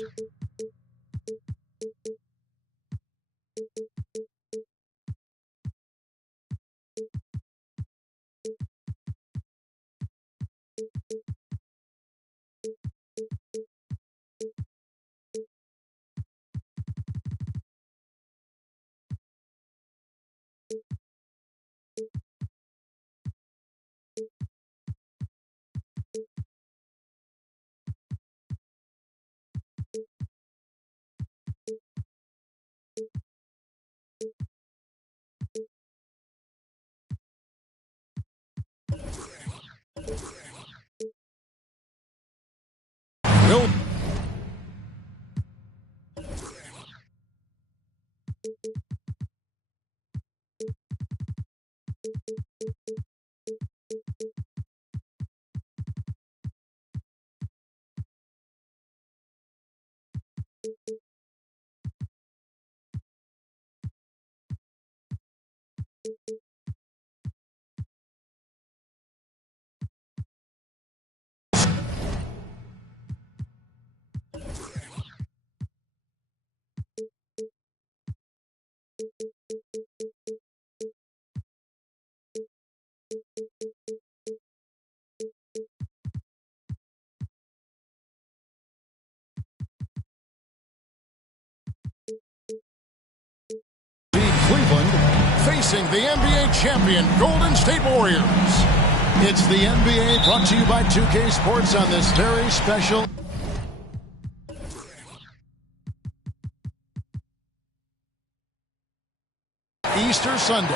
Go. Cleveland facing the NBA champion Golden State Warriors. It's the NBA brought to you by 2K Sports on this very special Easter Sunday.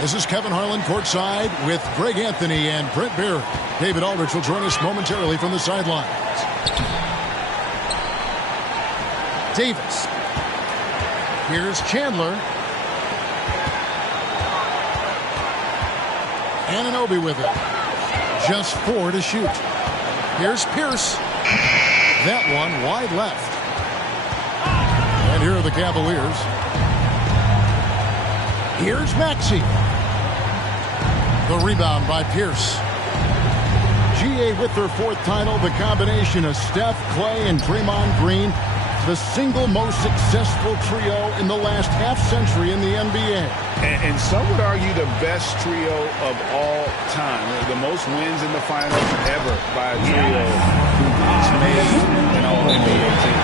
This is Kevin Harlan courtside with Greg Anthony and Brent Barry. David Aldridge will join us momentarily from the sidelines. Davis. Here's Chandler. Anunoby with it. Just 4 to shoot. Here's Pierce. That one wide left. And here are the Cavaliers. Here's Maxey. The rebound by Pierce. GA with their 4th title. The combination of Steph, Clay, and Draymond Green. The single most successful trio in the last half-century in the NBA. And some would argue the best trio of all time. The most wins in the finals ever by a trio who's made an all-NBA team.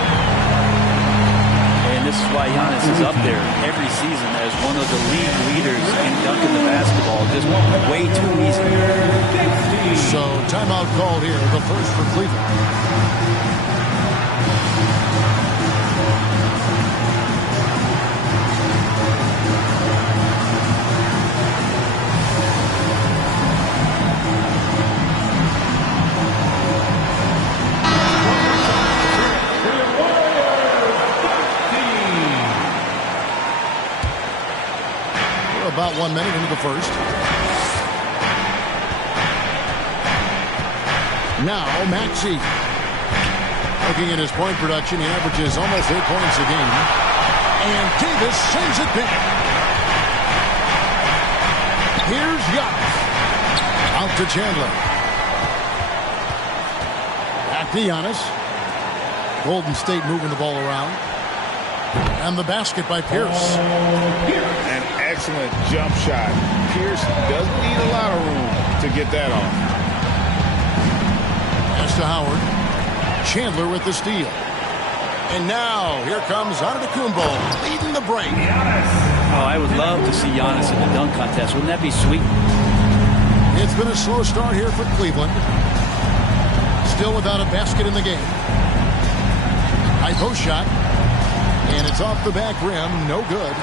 And this is why Giannis is up there every season as one of the league leaders in dunking the basketball. Just way too easy. So timeout called here, the first for Cleveland. About 1 minute into the first. Now Maxey. Looking at his point production, he averages almost 8 points a game. And Davis sends it back. Here's Giannis. Out to Chandler. Back to Giannis. Golden State moving the ball around. And the basket by Pierce. An excellent jump shot. Pierce doesn't need a lot of room to get that off. Pass to Howard. Chandler with the steal. And now here comes Antetokounmpo leading the break. Oh, I would love to see Giannis in the dunk contest. Wouldn't that be sweet? It's been a slow start here for Cleveland. Still without a basket in the game. High post shot. And it's off the back rim. No good.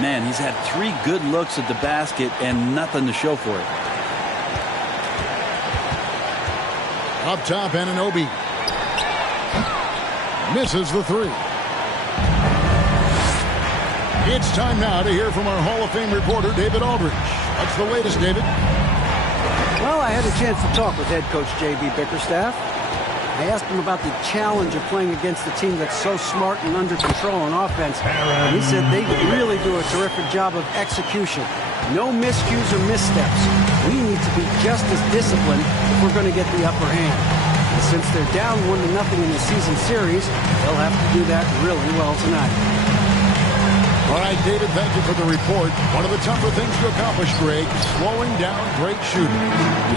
Man, he's had 3 good looks at the basket and nothing to show for it. Up top, Anunoby. Misses the 3. It's time now to hear from our Hall of Fame reporter, David Aldridge. What's the latest, David? Well, I had a chance to talk with head coach J.B. Bickerstaff. I asked him about the challenge of playing against a team that's so smart and under control on offense. And he said they really do a terrific job of execution. No miscues or missteps. We need to be just as disciplined if we're going to get the upper hand. Since they're down 1-0 in the season series, they'll have to do that really well tonight. All right, David, thank you for the report. One of the tougher things to accomplish, Greg, slowing down great shooting.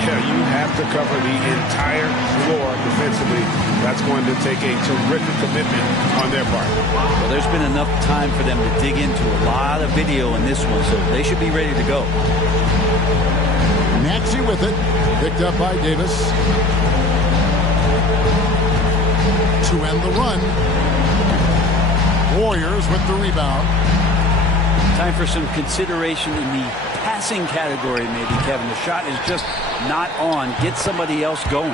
Yeah, you have to cover the entire floor defensively. That's going to take a terrific commitment on their part. Well, there's been enough time for them to dig into a lot of video in this one, so they should be ready to go. Maxey with it, picked up by Davis. To end the run. Warriors with the rebound. Time for some consideration in the passing category, maybe, Kevin. The shot is just not on. Get somebody else going.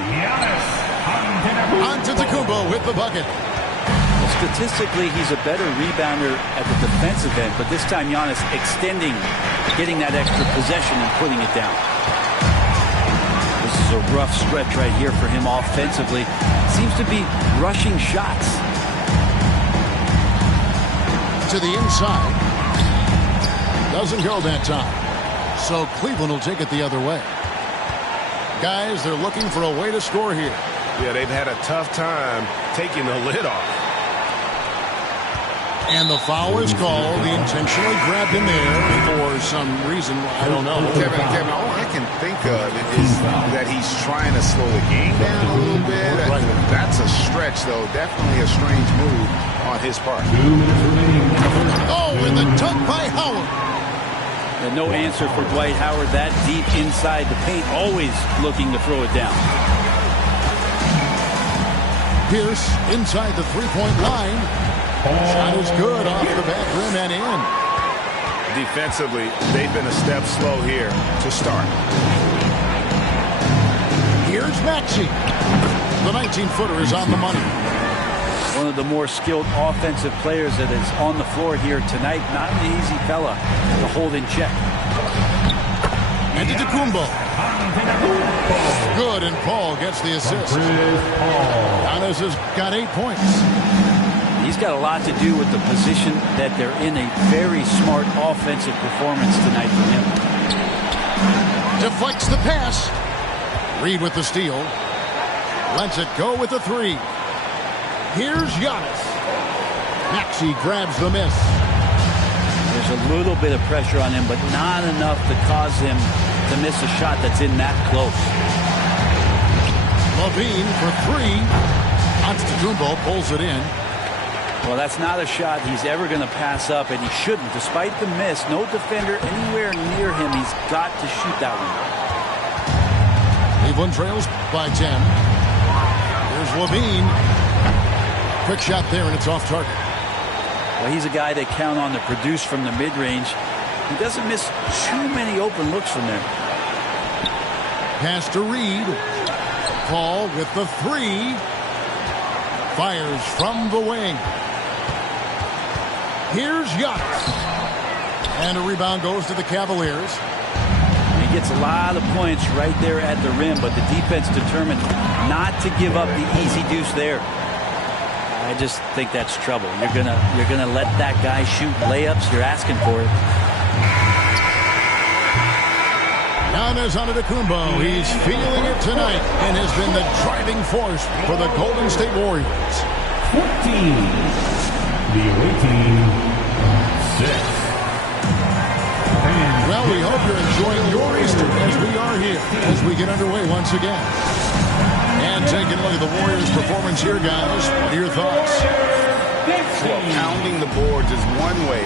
Antetokounmpo with the bucket. Well, statistically, he's a better rebounder at the defensive end, but this time Giannis extending, getting that extra possession and putting it down. This is a rough stretch right here for him offensively. Seems to be rushing shots. To the inside. Doesn't go that time. So Cleveland will take it the other way. Guys, they're looking for a way to score here. Yeah, they've had a tough time taking the lid off. And the foul is called. He intentionally grabbed him there for some reason. I don't know. Kevin, all I can think of is that he's trying to slow the game down a little bit. Right. That's a stretch, though. Definitely a strange move on his part. Oh, and the dunk by Howard. And no answer for Dwight Howard that deep inside the paint, always looking to throw it down. Pierce inside the three-point line. Shot is good off the back rim and in. Defensively, they've been a step slow here to start. Here's Maxey. The 19-footer is on the money. One of the more skilled offensive players that is on the floor here tonight. Not an easy fella to hold in check. Antetokounmpo. Good, and Paul gets the assist. Giannis has got 8 points. He's got a lot to do with the position that they're in. A very smart offensive performance tonight from him. Deflects the pass. Reed with the steal. Lets it go with the three. Here's Giannis. Maxey grabs the miss. There's a little bit of pressure on him, but not enough to cause him to miss a shot that's in that close. Levine for three. Antetokounmpo pulls it in. Well, that's not a shot he's ever going to pass up, and he shouldn't. Despite the miss, no defender anywhere near him. He's got to shoot that one. Cleveland trails by 10. Here's Levine. Quick shot there, and it's off target. Well, he's a guy they count on to produce from the mid-range. He doesn't miss too many open looks from there. Pass to Reed. Paul with the three. Fires from the wing. Here's Giannis. And a rebound goes to the Cavaliers. He gets a lot of points right there at the rim, but the defense determined not to give up the easy deuce there. I just think that's trouble. You're gonna let that guy shoot layups. You're asking for it. Giannis Antetokounmpo. He's feeling it tonight and has been the driving force for the Golden State Warriors. 14. The away team 6. Well, we hope you're enjoying your Easter as we are here as we get underway once again. And taking a look at the Warriors' performance here, guys. What are your thoughts? Well, pounding the boards is one way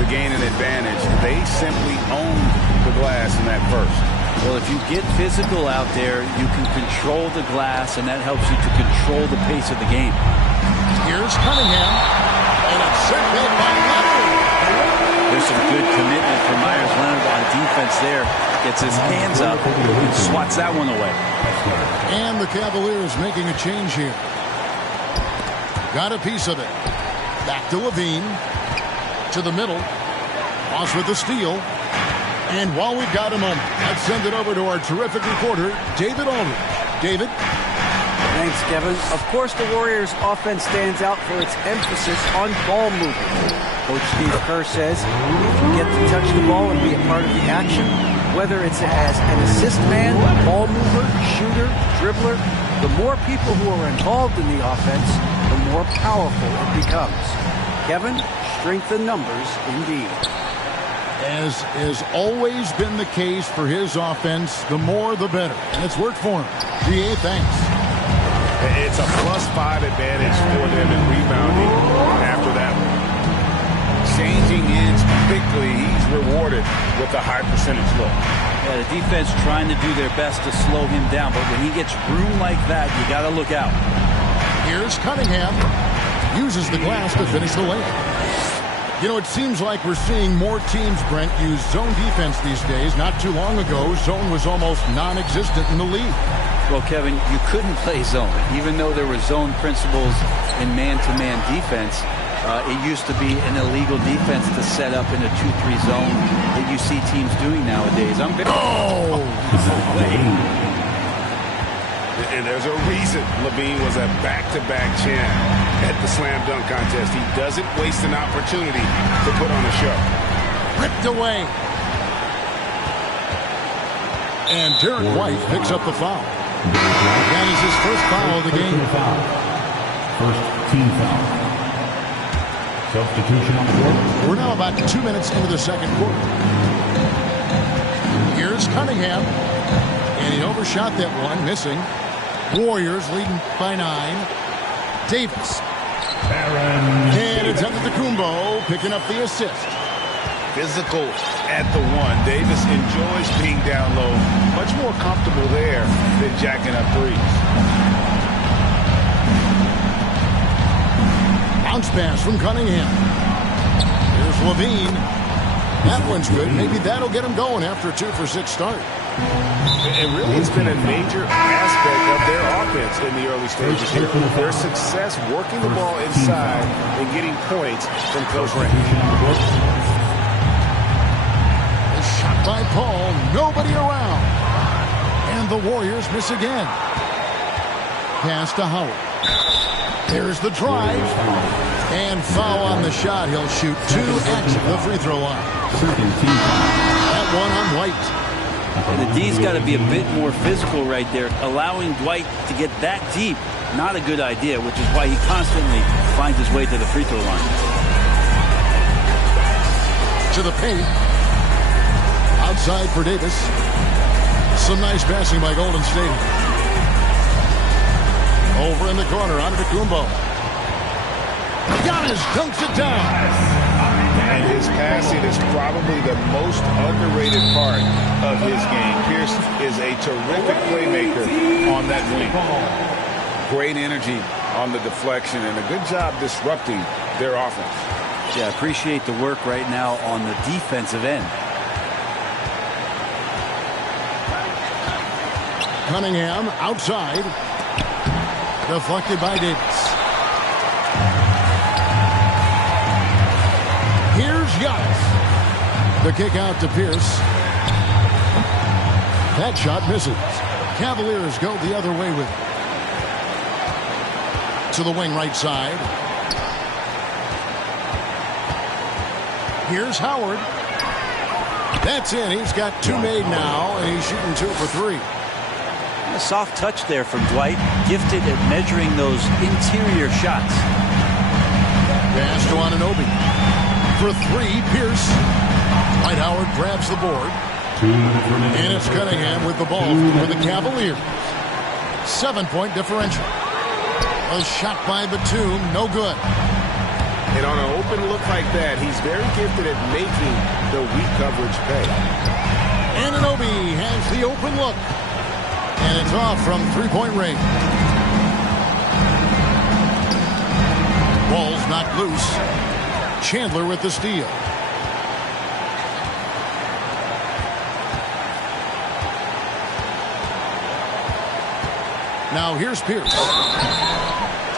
to gain an advantage. They simply owned the glass in that first. Well, if you get physical out there, you can control the glass, and that helps you to control the pace of the game. Here's Cunningham. And a set back by Leonard. There's some good commitment from Myers Leonard on defense there. Gets his hands up and swats that one away. And the Cavaliers making a change here. Got a piece of it. Back to Levine. To the middle. Ross with the steal. And while we've got a moment, let's send it over to our terrific reporter, David Aldridge. David? Thanks, Kevin. Of course, the Warriors' offense stands out for its emphasis on ball movement. Coach Steve Kerr says if you get to touch the ball and be a part of the action, whether it's as an assist man, ball mover, shooter, dribbler, The more people who are involved in the offense, the more powerful it becomes. Kevin, strength in numbers indeed. As has always been the case for his offense, the more the better. And it's worked for him. GA, thanks. It's a +5 advantage for them in rebounding after that one. Changing ends quickly, he's rewarded with a high percentage look. Yeah, the defense trying to do their best to slow him down, but when he gets room like that, you got to look out. Here's Cunningham. Uses the glass to finish the layup. You know, it seems like we're seeing more teams, Brent, use zone defense these days. Not too long ago, zone was almost non-existent in the league. Well, Kevin, you couldn't play zone. Even though there were zone principles in man-to-man defense, it used to be an illegal defense to set up in a 2-3 zone that you see teams doing nowadays. And there's a reason Levine was a back-to-back champ at the slam dunk contest. He doesn't waste an opportunity to put on a show. Ripped away. And Derek White picks up the foul. That is his first foul of the game. First team foul. Substitution on the board. We're now about 2 minutes into the second quarter. Here's Cunningham. And he overshot that one, missing. Warriors leading by 9. Davis. And it's Antetokounmpo picking up the assist. Physical at the one. Davis enjoys being down low. Much more comfortable there than jacking up threes. Bounce pass from Cunningham. Here's Levine. That one's good. Maybe that'll get him going after a 2-for-6 start. And really, it's been a major aspect of their offense in the early stages here. Their success working the ball inside and getting points from close range. Shot by Paul. Nobody around. And the Warriors miss again. Pass to Howard. There's the drive. And foul on the shot. He'll shoot 2 at the free throw line. That one on White. And the D's got to be a bit more physical right there. Allowing Dwight to get that deep, not a good idea, which is why he constantly finds his way to the free throw line. To the paint. Outside for Davis. Some nice passing by Golden State. Over in the corner, Antetokounmpo. Giannis dunks it down. And his passing is probably the most underrated part of his game. Pierce is a terrific playmaker on that wing. Great energy on the deflection and a good job disrupting their offense. Yeah, appreciate the work right now on the defensive end. Cunningham outside. Deflected by Davis. Here's Giannis. The kick out to Pierce. That shot misses. Cavaliers go the other way with it. To the wing right side. Here's Howard. That's in. He's got 2 made now, and he's shooting 2 for 3. A soft touch there from Dwight. Gifted at measuring those interior shots. Pass to Anunoby. For 3, Pierce. Dwight Howard grabs the board. And it's Cunningham with the ball for the Cavaliers. 7-point differential. A shot by Batum, no good. And on an open look like that, he's very gifted at making the weak coverage pay. Anunoby has the open look. And it's off from 3-point range. Ball's knocked loose. Chandler with the steal. Now here's Pierce.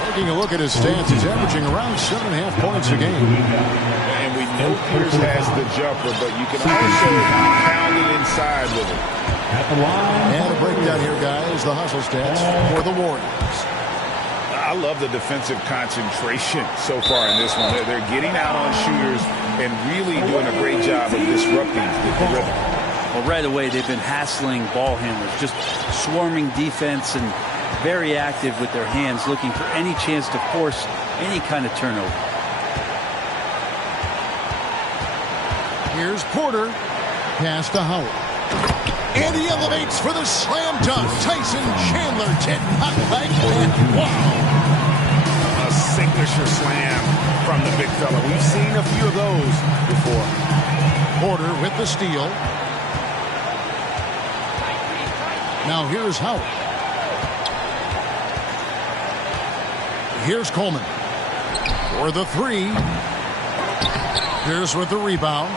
Taking a look at his stats, he's averaging around 7.5 points a game. And we know Pierce has the jumper, but you can also pound it inside with it. And a breakdown here, guys. The hustle stats for the Warriors. I love the defensive concentration so far in this one. They're getting out on shooters and really doing a great job of disrupting the rhythm. Well, right away, they've been hassling ball handlers, just swarming defense and very active with their hands, looking for any chance to force any kind of turnover. Here's Porter. Pass to Howard. And he elevates for the slam dunk. Tyson Chandler did not like that. Wow. A signature slam from the big fella. We've seen a few of those before. Porter with the steal. Now here's Howard. Here's Coleman for the three. Here's with the rebound.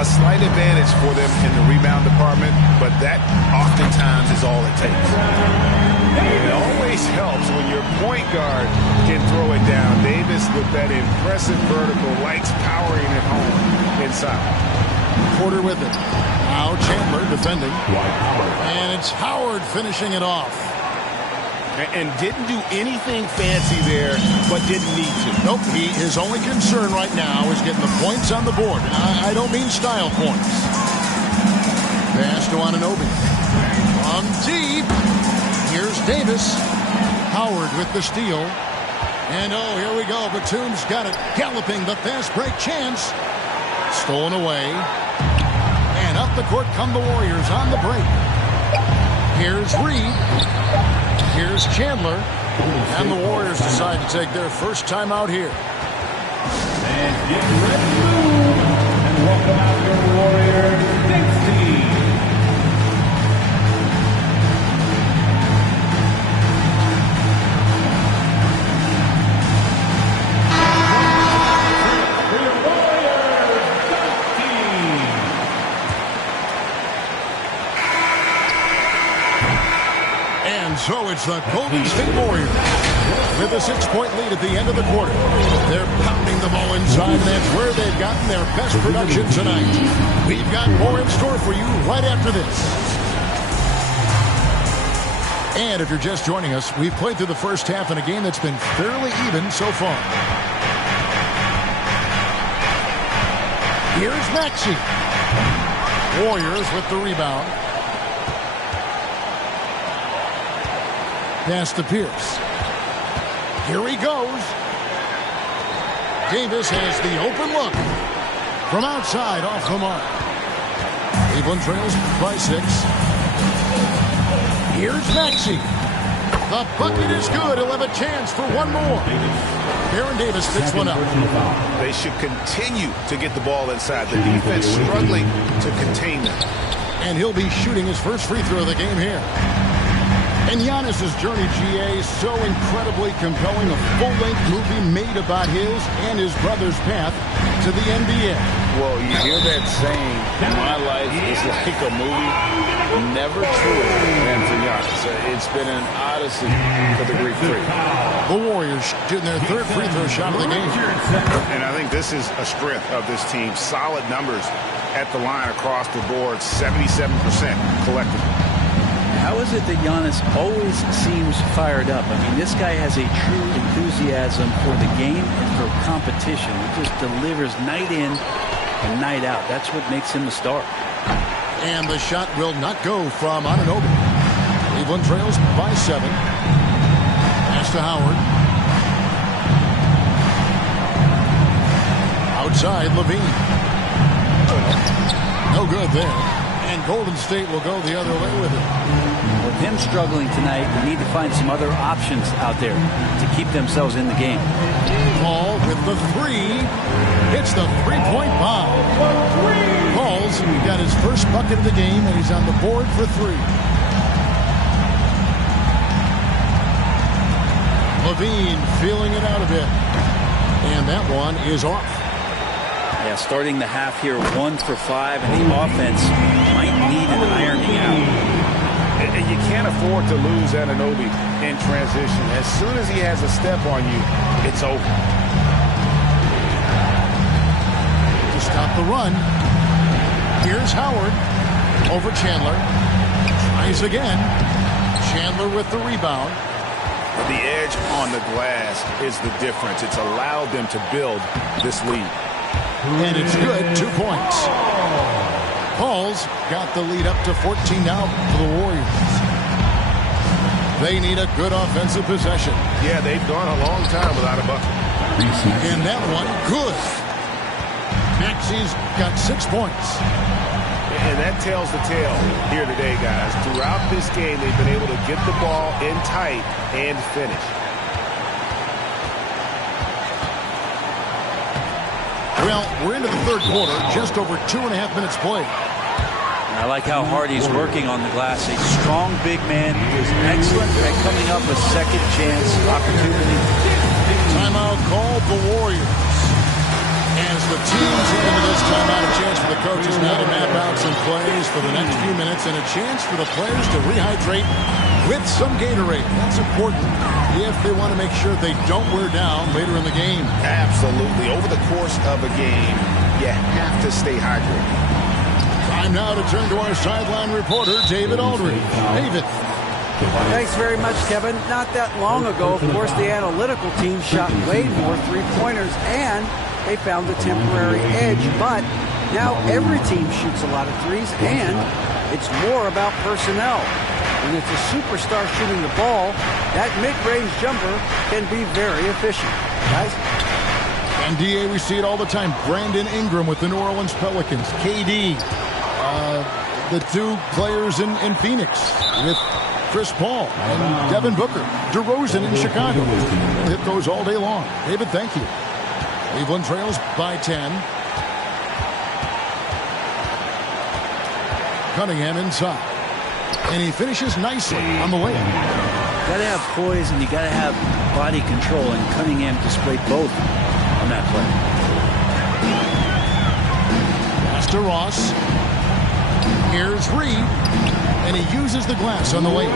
A slight advantage for them in the rebound department, but that oftentimes is all it takes. It always helps when your point guard can throw it down. Davis with that impressive vertical likes powering it home inside. Porter with it. Now Chandler defending. And it's Howard finishing it off. And didn't do anything fancy there, but didn't need to. Nope, his only concern right now is getting the points on the board. And I don't mean style points. Pass to Anunoby. From deep. Here's Davis. Howard with the steal. And oh, here we go. Batum's got it. Galloping the fast break chance. Stolen away. And up the court come the Warriors on the break. Here's Reed. Here's Chandler. And the Warriors decide to take their first time out here. And get ready to move. And welcome out your Warriors next team. So it's the Golden State Warriors with a 6-point lead at the end of the quarter. They're pounding the ball inside, and that's where they've gotten their best production tonight. We've got more in store for you right after this. And if you're just joining us, we've played through the first half in a game that's been fairly even so far. Here's Maxey. Warriors with the rebound. Pass to Pierce. Here he goes. Davis has the open look. From outside, off the mark. Cleveland trails by 6. Here's Maxey. The bucket is good. He'll have a chance for one more. Baron Davis picks one up. They should continue to get the ball inside. The defense struggling to contain them. And he'll be shooting his first free throw of the game here. And Giannis's journey, GA, is so incredibly compelling. A full-length movie made about his and his brother's path to the NBA. Well, you hear that saying, my life is like a movie. Never truer than for Giannis. It's been an odyssey for the Greek freak. The Warriors shooting their third free throw shot of the game. And I think this is a strength of this team. Solid numbers at the line across the board, 77% collectively. How is it that Giannis always seems fired up? I mean, this guy has a true enthusiasm for the game and for competition. He just delivers night in and night out. That's what makes him a star. And the shot will not go from Anunoby. Cleveland trails by 7. Pass to Howard. Outside, Levine. No good there. And Golden State will go the other way with it. With him struggling tonight, they need to find some other options out there to keep themselves in the game. Paul with the 3. It's the three-point bomb. Paul's got his first bucket of the game, and he's on the board for 3. Levine feeling it out a bit. And that one is off. Yeah, starting the half here 1 for 5, and the offense might need an ironing out. And you can't afford to lose Anunoby in transition. As soon as he has a step on you, it's over. To stop the run, here's Howard over Chandler. Tries again. Chandler with the rebound. The edge on the glass is the difference. It's allowed them to build this lead. And it's good, 2 points. Paul's got the lead up to 14 now for the Warriors. They need a good offensive possession. Yeah, they've gone a long time without a bucket. And that one, good. Maxi's got 6 points. And that tells the tale here today, guys. Throughout this game, they've been able to get the ball in tight and finish. Well, we're into the third quarter, just over 2.5 minutes played. I like how hard he's working on the glass. A strong big man who is excellent at coming up with second chance opportunity. Timeout called the Warriors. As the teams head into this timeout, a chance for the coaches now to map out some plays for the next few minutes and a chance for the players to rehydrate with some Gatorade. That's important if they want to make sure they don't wear down later in the game. Absolutely. Over the course of a game, you have to stay hydrated. Time now to turn to our sideline reporter, David Aldridge. David. Thanks very much, Kevin. Not that long ago, of course, the analytical team shot way more three-pointers, and they found a temporary edge. But now every team shoots a lot of threes, and it's more about personnel. When it's a superstar shooting the ball, that mid-range jumper can be very efficient. Guys? And, D.A., we see it all the time. Brandon Ingram with the New Orleans Pelicans. KD. The two players in Phoenix with Chris Paul and Devin Booker. DeRozan in Chicago. We'll hit those all day long. David, thank you. Cleveland trails by 10. Cunningham inside. And he finishes nicely on the way. You got to have poise and you got to have body control, and Cunningham displayed both on that play. Pass to Ross. Here's Reed, and he uses the glass on the way.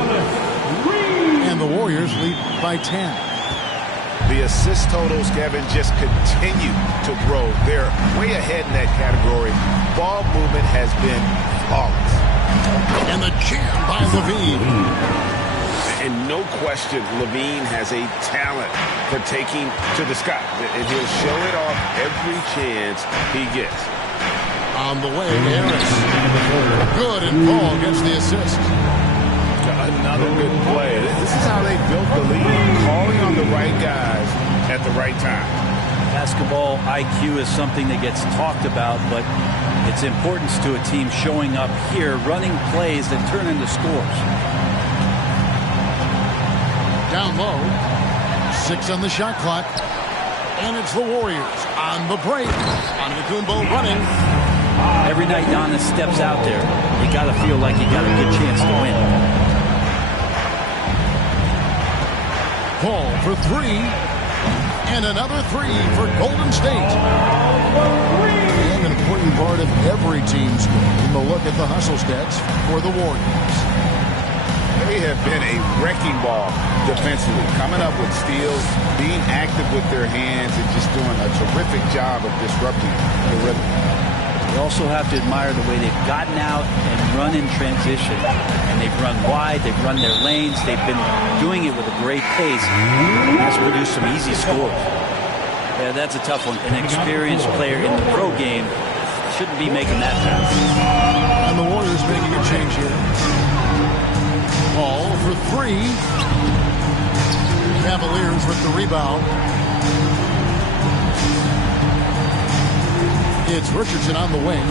And the Warriors lead by 10. The assist totals, Kevin, just continue to grow. They're way ahead in that category. Ball movement has been flawless. And the jam by Levine. And no question, Levine has a talent for taking to the sky. And he'll show it off every chance he gets. On the way, Harris. Good, and Paul gets the assist. Another good play. This is how they built the lead, calling on the right guys at the right time. Basketball IQ is something that gets talked about, but its importance to a team showing up here, running plays that turn into scores. Down low. 6 on the shot clock. And it's the Warriors on the break. Antetokounmpo running. Every night Giannis steps out there, you got to feel like you got a good chance to win. Paul for 3. And another 3 for Golden State. And an important part of every team's game. We'll look at the hustle stats for the Warriors. They have been a wrecking ball defensively, coming up with steals, being active with their hands, and just doing a terrific job of disrupting the rhythm. You also have to admire the way they've gotten out and run in transition. And they've run wide, they've run their lanes, they've been doing it with a great pace. And that's produced some easy scores. Yeah, that's a tough one. An experienced player in the pro game shouldn't be making that pass. And the Warriors making a change here. Paul for 3. Cavaliers with the rebound. It's Richardson on the wing.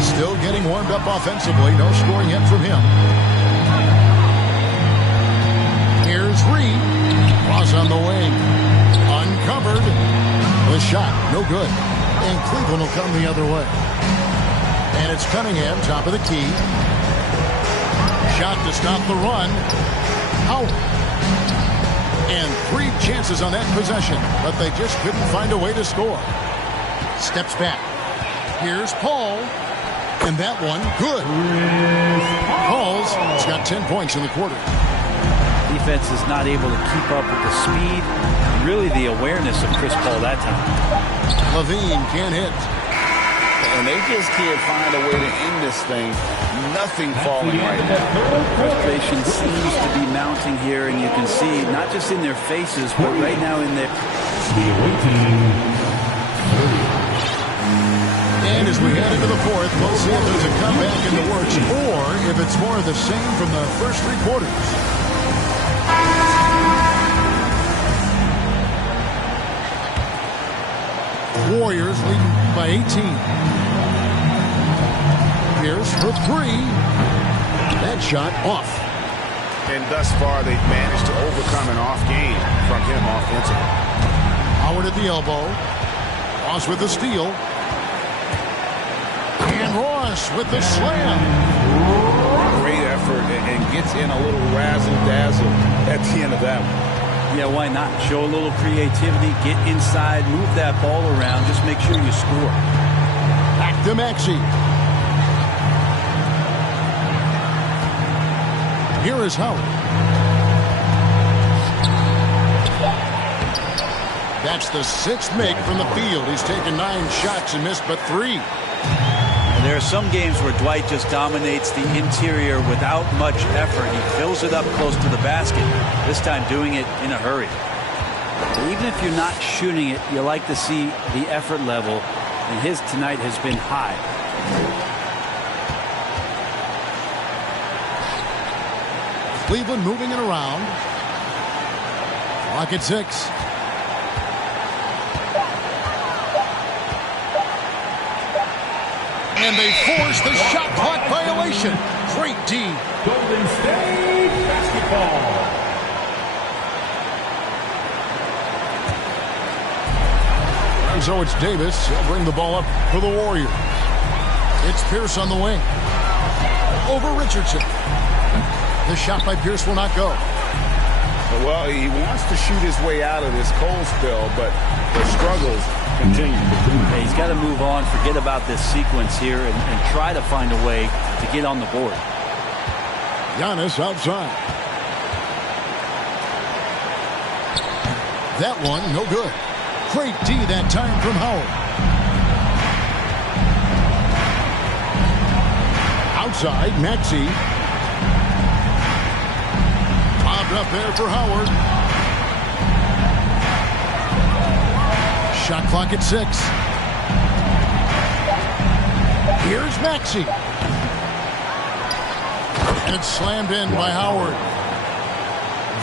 Still getting warmed up offensively. No scoring yet from him. Here's Reed. Ross on the wing. Uncovered. The shot, no good. And Cleveland will come the other way. And it's Cunningham, top of the key. Shot to stop the run. Out. And 3 chances on that possession, but they just couldn't find a way to score. Steps back. Here's Paul. And that one, good. Paul's got 10 points in the quarter. Defense is not able to keep up with the speed, really the awareness of Chris Paul that time. Levine can't hit. And they just can't find a way to end this thing. Nothing falling right now. Frustration seems to be mounting here, and you can see not just in their faces, but right now in their... And as we head into the fourth, we'll see if there's a comeback in the works or if it's more of the same from the first 3 quarters. Warriors leading by 18. Pierce for three. That shot off. And thus far, they've managed to overcome an off game from him offensively. Howard at the elbow. Ross with the steal. And Ross with the slam. Great effort and gets in a little razzle-dazzle at the end of that one. Yeah, why not? Show a little creativity, get inside, move that ball around, just make sure you score. Back to Maxey. Here is Howard. That's the sixth make from the field. He's taken 9 shots and missed but 3. There are some games where Dwight just dominates the interior without much effort. He fills it up close to the basket, this time doing it in a hurry. Even if you're not shooting it, you like to see the effort level, and his tonight has been high. Cleveland moving it around. Clock at 6. And they force the shot clock violation. Great D. Golden State basketball. And so it's Davis. He'll bring the ball up for the Warriors. It's Pierce on the wing. Over Richardson. The shot by Pierce will not go. Well, he wants to shoot his way out of this cold spell, but the struggles continue. Yeah, he's got to move on, forget about this sequence here, and try to find a way to get on the board. Giannis outside. That one, no good. Great D that time from Howard. Outside, Maxey. Bobbed up there for Howard. Shot clock at 6. Here's Maxey. And it's slammed in by Howard.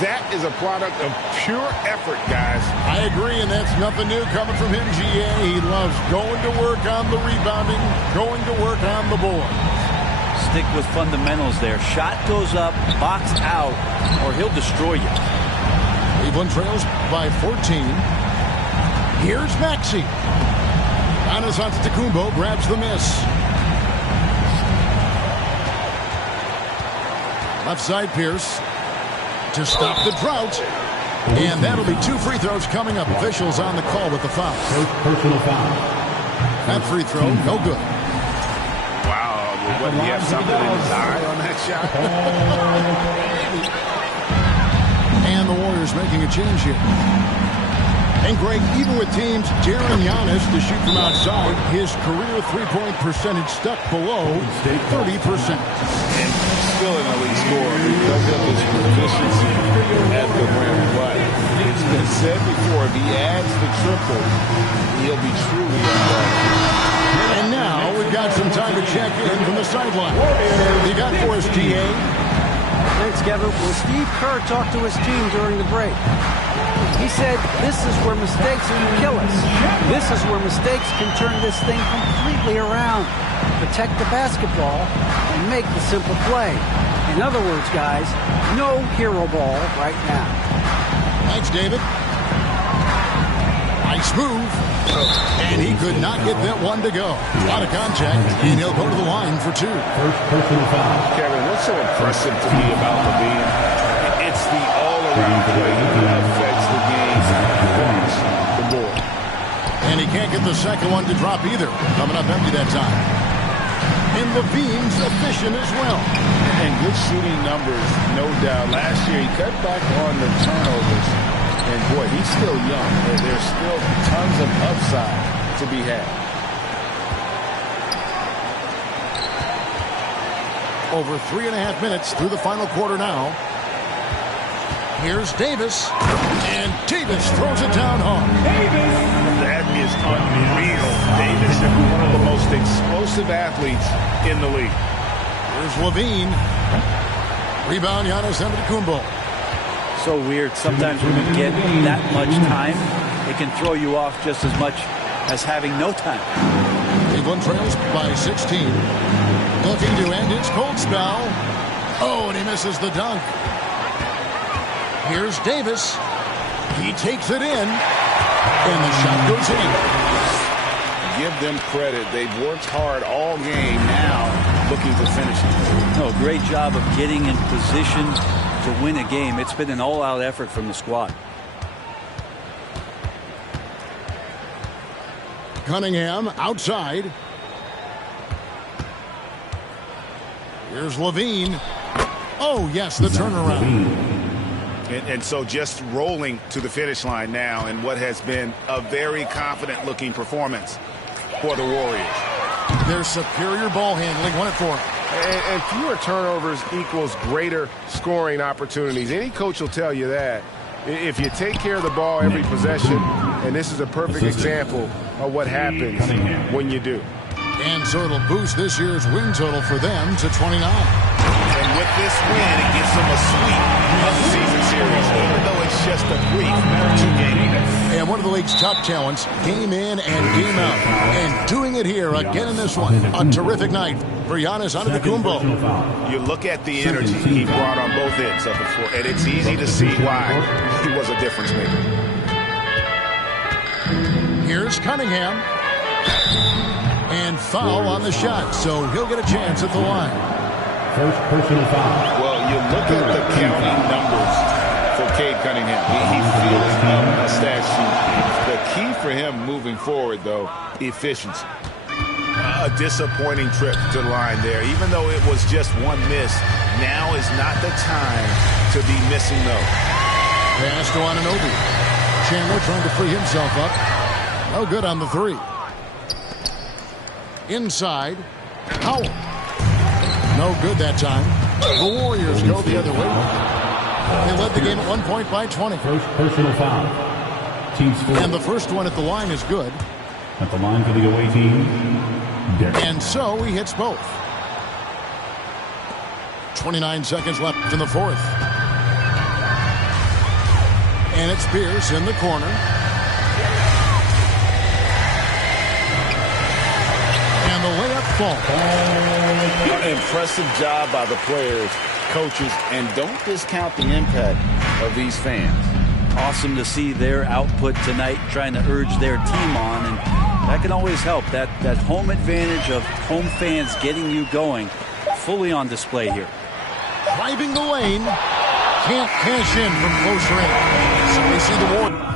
That is a product of pure effort, guys. I agree, and that's nothing new coming from him, GA. He loves going to work on the rebounding, going to work on the board. Stick with fundamentals there. Shot goes up, box out, or he'll destroy you. Cleveland trails by 14. Here's Maxey. Giannis Antetokounmpo grabs the miss. Left side, Pierce to stop the drought. And that'll be 2 free throws coming up. Officials on the call with the foul. Personal foul. That free throw, no good. Wow, what, do you have something in his eye on that shot? And the Warriors making a change here. And Greg, even with teams daring Giannis to shoot from outside, his career three-point percentage stuck below 30%. And still an elite scorer because of his proficiency at the rim. But it's been said before, if he adds the triple, he'll be truly unguardable. And now we've got some time to check in from the sideline. You got for us, GA? Thanks, Kevin. Well, Steve Kerr talked to his team during the break. He said, this is where mistakes can kill us. This is where mistakes can turn this thing completely around. Protect the basketball and make the simple play. In other words, guys, no hero ball right now. Thanks, David. Nice move. And he could not get that one to go. A lot of contact, and he'll go to the line for 2. First personal foul. Kevin, what's so impressive to me about Levine? It's the all-around play that affects the game across the board. And he can't get the second one to drop either. Coming up empty that time. And Levine's efficient as well. And good shooting numbers, no doubt. Last year, he cut back on the turnovers. And, boy, he's still young. There's still tons of upside to be had. Over 3.5 minutes through the final quarter now. Here's Davis. And Davis throws it down hard. That is unreal. Davis is one of the most explosive athletes in the league. Here's Levine. Rebound, Giannis Antetokounmpo. So weird. Sometimes when you get that much time, it can throw you off just as much as having no time. Cleveland trails by 16. Looking to end its cold spell. Oh, and he misses the dunk. Here's Davis. He takes it in, and the shot goes in. Give them credit. They've worked hard all game, now looking to finish it. No, great job of getting in position to win a game. It's been an all-out effort from the squad. Cunningham outside. Here's Levine. Oh, yes, the turnaround. And so just rolling to the finish line now in what has been a very confident-looking performance for the Warriors. Their superior ball handling won it for them. And fewer turnovers equals greater scoring opportunities. Any coach will tell you that. If you take care of the ball every possession, and this is a perfect example of what happens when you do. And so it'll boost this year's win total for them to 29. And with this win, it gives them a sweep of the season series, even though it's just a brief two-game event. And one of the league's top talents, game in and game out. And doing it here again in this one. A terrific night for Giannis Antetokounmpo. You look at the energy he brought on both ends of the floor, and it's easy to see why he was a difference maker. Here's Cunningham. And foul on the shot, so he'll get a chance at the line. First personal foul. Well, you look at the counting numbers for Cade Cunningham. He fills up a stat sheet. The key for him moving forward, though, efficiency. A disappointing trip to the line there. Even though it was just one miss, now is not the time to be missing those. Pass to Anunoby. Chandler trying to free himself up. No good on the three. Inside. Howell. No good that time. The Warriors go the other way. They led the game at 1 point by 20. First personal foul. Team score. And the first one at the line is good. At the line for the away team, Derek. And so he hits both. 29 seconds left in the fourth. And it's Pierce in the corner. And the layup falls. Impressive job by the players, coaches, and don't discount the impact of these fans. Awesome to see their output tonight, trying to urge their team on, and that can always help. That home advantage of home fans getting you going, fully on display here. Driving the lane. Can't cash in from closer in. So we see the Warriors.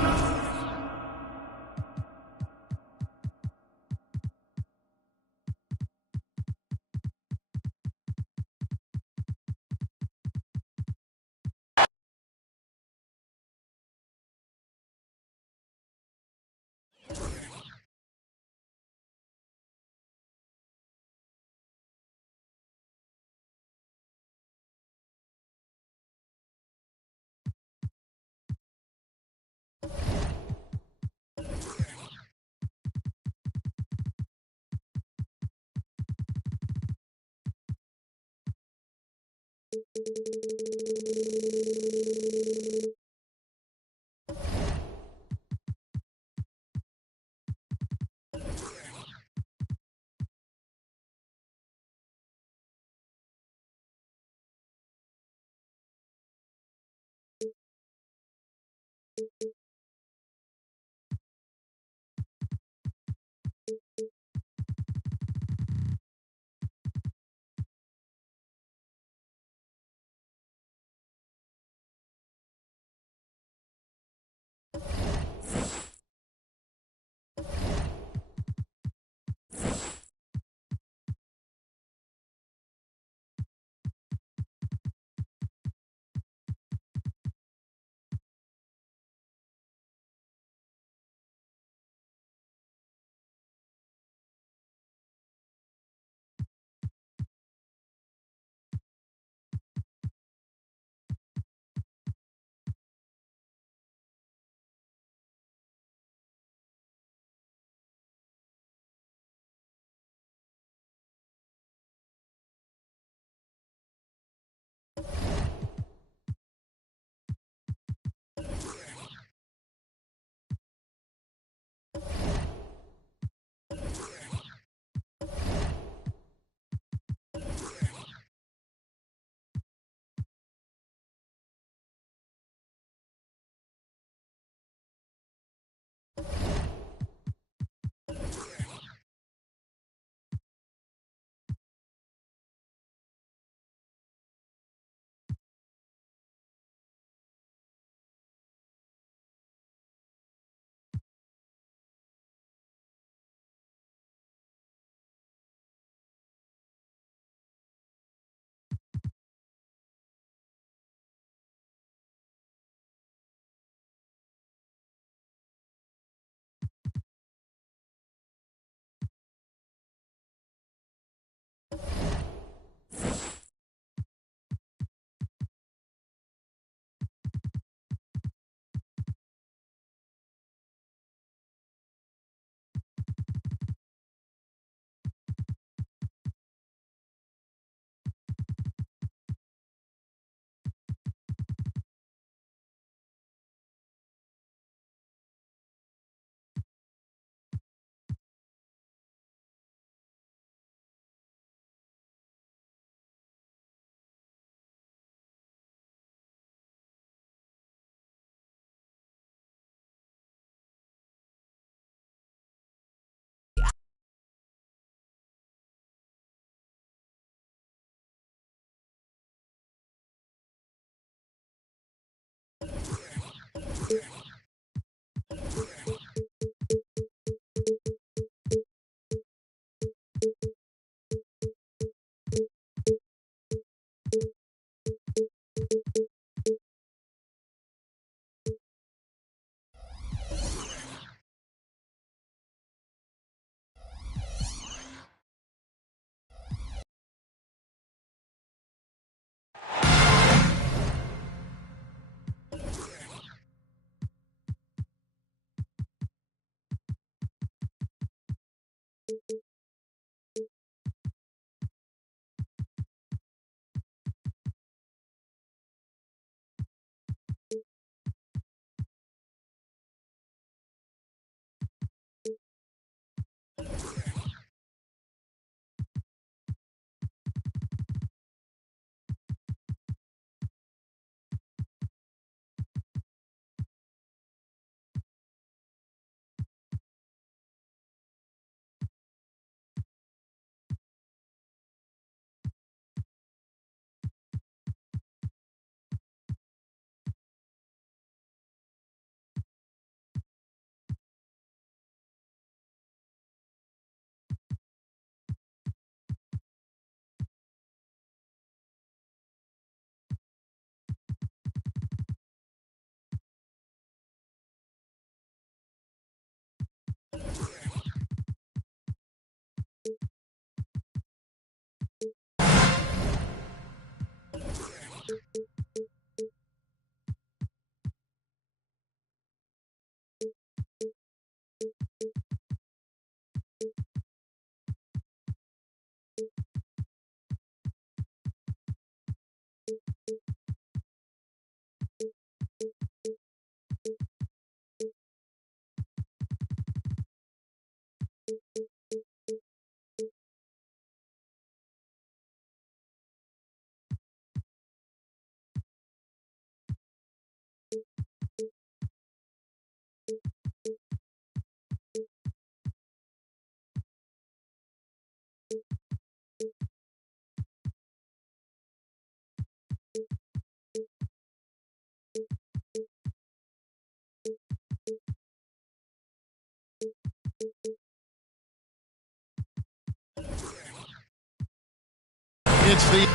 It's the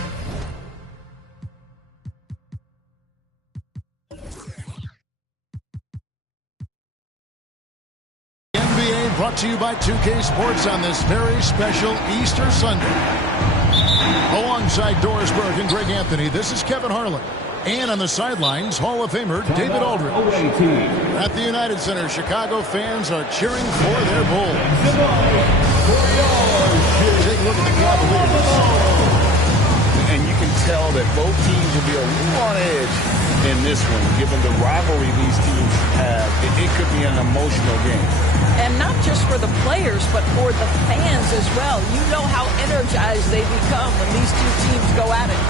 NBA, brought to you by 2K Sports on this very special Easter Sunday. Alongside Doris Burke and Greg Anthony, this is Kevin Harlan. And on the sidelines, Hall of Famer David Aldridge. At the United Center, Chicago fans are cheering for their Bulls. Take a look at the Cavaliers. And you can tell that both teams will be a little on edge in this one, given the rivalry these teams have. It could be an emotional game. And not just for the players, but for the fans as well. You know how energized they become when these two teams go at it.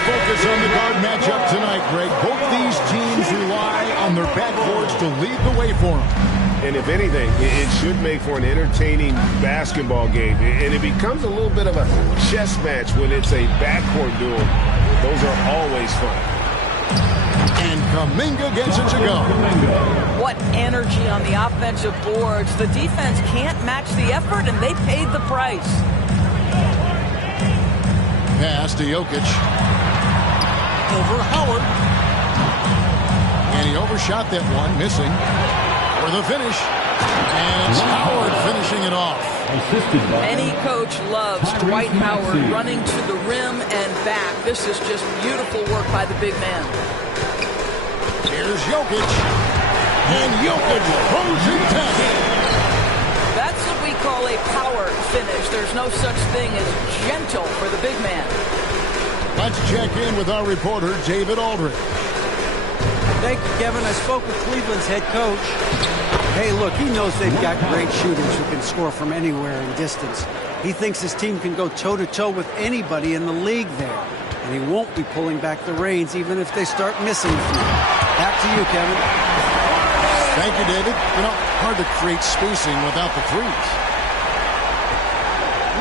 Focus on the guard matchup tonight, Greg. Both these teams rely on their backboards to lead the way for them. And if anything, it should make for an entertaining basketball game. And it becomes a little bit of a chess match when it's a backcourt duel. Those are always fun. And Kuminga gets it to go. What energy on the offensive boards. The defense can't match the effort, and they paid the price. Pass to Jokic. Over Howard. And he overshot that one, missing for the finish. And it's Howard finishing it off. Any coach loves Dwight Howard running to the rim and back. This is just beautiful work by the big man. Here's Jokic. And Jokic throws it down. That's what we call a power finish. There's no such thing as gentle for the big man. Let's check in with our reporter, David Aldridge. Thank you, Kevin. I spoke with Cleveland's head coach. Hey, look, he knows they've got great shooters who can score from anywhere in distance. He thinks his team can go toe-to-toe with anybody in the league there. And he won't be pulling back the reins even if they start missing a few. Back to you, Kevin. Thank you, David. You know, hard to create spacing without the threes.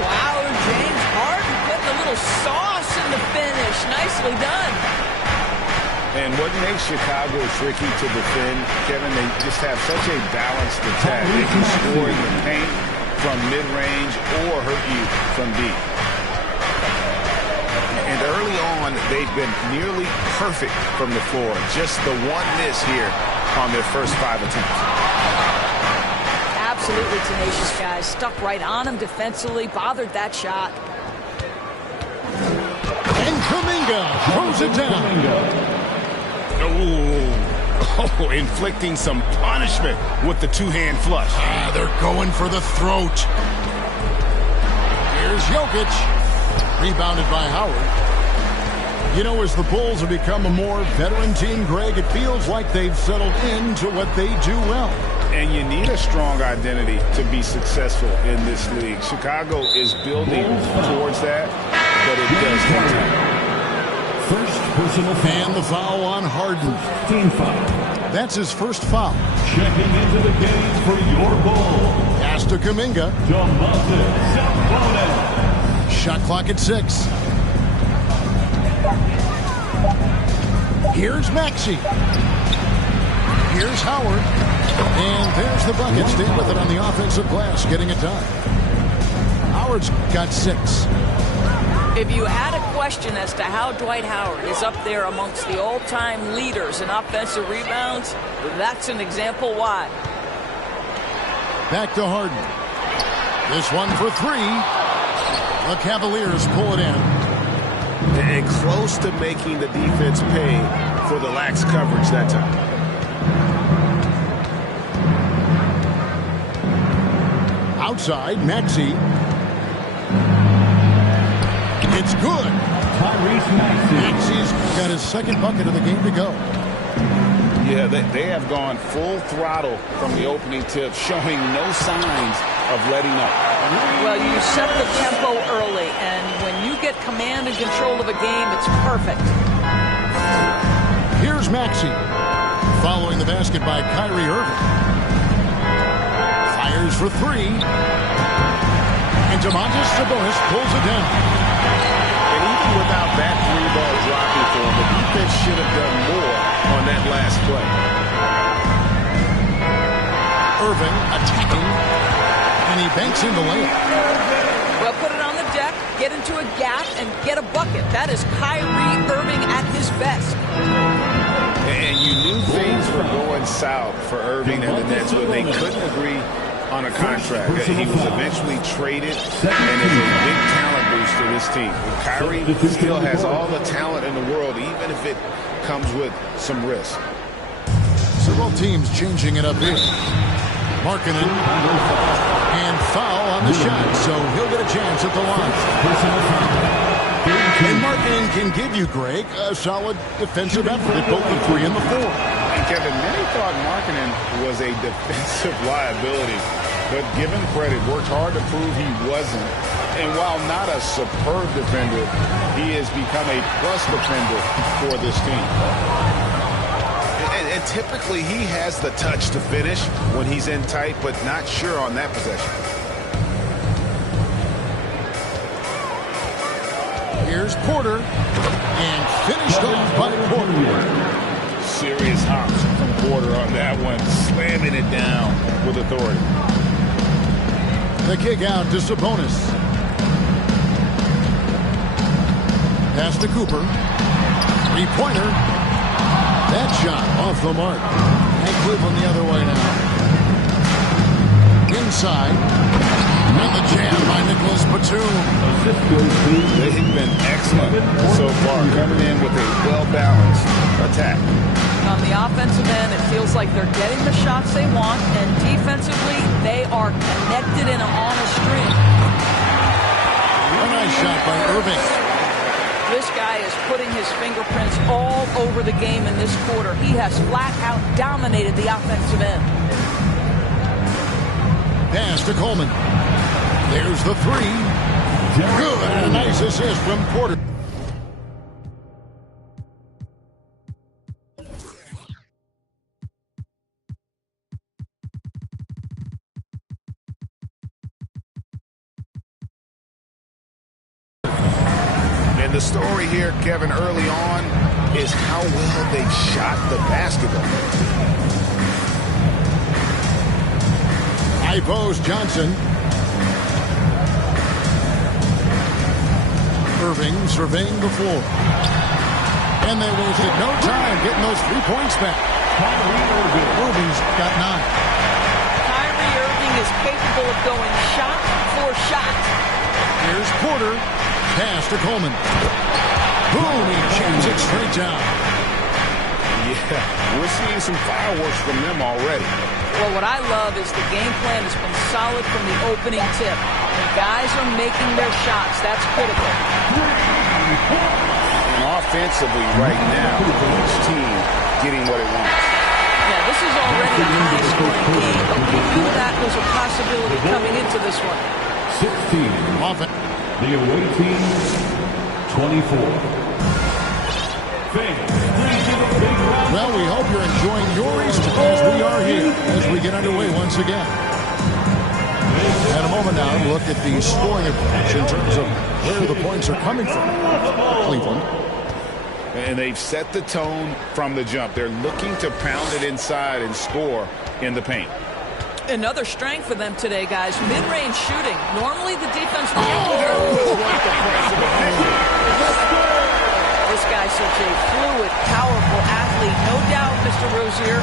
Wow, James Harden putting a little sauce in the finish. Nicely done. And what makes Chicago tricky to defend, Kevin, they just have such a balanced attack. They can score in the paint from mid-range or hurt you from deep. And early on, they've been nearly perfect from the floor. Just the one miss here on their first 5 attempts. Absolutely tenacious guys. Stuck right on him defensively. Bothered that shot. And Kuminga throws it down. Oh, inflicting some punishment with the two-hand flush. They're going for the throat. Here's Jokic. Rebounded by Howard. You know, as the Bulls have become a more veteran team, Greg, it feels like they've settled into what they do well. And you need a strong identity to be successful in this league. Chicago is building towards that, but it does take time. First personal foul. And the foul on Harden. Team foul. That's his first foul. Checking into the game for your Bulls. Pass to Kuminga. Shot clock at 6. Here's Maxey. Here's Howard. And there's the bucket. Stay with it on the offensive glass, getting it done. Howard's got 6. If you had a question as to how Dwight Howard is up there amongst the all-time leaders in offensive rebounds, that's an example why. Back to Harden. This one for 3. The Cavaliers pull it in. And close to making the defense pay for the lax coverage that time. Outside, Maxey. It's good. Maxey's got his second bucket of the game to go. Yeah, they have gone full throttle from the opening tip, showing no signs of letting up. Well, you set the tempo early, and when you get command and control of a game, it's perfect. Here's Maxey. Following the basket by Kyrie Irving. Fires for 3. And Domantas Sabonis pulls it down. And even without that 3-ball dropping for him, the defense should have done more on that last play. Irving attacking, and he banks in the layup. Well, put it on the deck, get into a gap, and get a bucket. That is Kyrie Irving at his best. And you knew things were going south for Irving and the Nets when they couldn't agree on a contract. He was eventually traded and is a big talent boost to this team. Kyrie still has all the talent in the world, even if it comes with some risk. So both teams changing it up here. Markkanen and foul on the shot, so he'll get a chance at the line. And Markkanen can give you, Greg, a solid defensive effort at both the 3 and the 4. And Kevin, many thought Markkanen was a defensive liability, but given credit, worked hard to prove he wasn't. And while not a superb defender, he has become a plus defender for this team. And typically he has the touch to finish when he's in tight, but not sure on that possession. Here's Porter, and finished off by Porter. Serious hops from Porter on that one, slamming it down with authority. The kick out to Sabonis. Pass to Cooper. 3-pointer. That shot off the mark. And Cleveland the other way now. inside. And the jam by Nicholas Batum. They've been excellent so far, coming in with a well-balanced attack. On the offensive end, it feels like they're getting the shots they want, and defensively, they are connected and on a string. A nice shot by Irving. This guy is putting his fingerprints all over the game in this quarter. He has flat out dominated the offensive end. Pass to Coleman. There's the three. Good, and a nice assist from Porter. And the story here, Kevin, early on, is how well they shot the basketball. High post, Johnson. Irving surveying the floor. And they wasted no time getting those 3 points back. Irving's got 9. Kyrie Irving is capable of going shot for shot. Here's Porter. Pass to Coleman. Boom, he jams it straight down. Yeah, we're seeing some fireworks from them already. Well, what I love is the game plan has been solid from the opening tip. The guys are making their shots. That's critical. And offensively right now, each team getting what it wants. Yeah, this is already a high-scoring game, but we knew that was a possibility coming into this one. 16. Offense. The away team, 24. Well, we hope you're enjoying your Easter as we are here as we get underway once again. In a moment now, look at the scoring approach in terms of where the points are coming from. Cleveland. And they've set the tone from the jump. They're looking to pound it inside and score in the paint. Another strength for them today, guys. Mid-range shooting. Normally the defense... This guy's such a fluid, powerful athlete. No doubt, Mr. Rozier.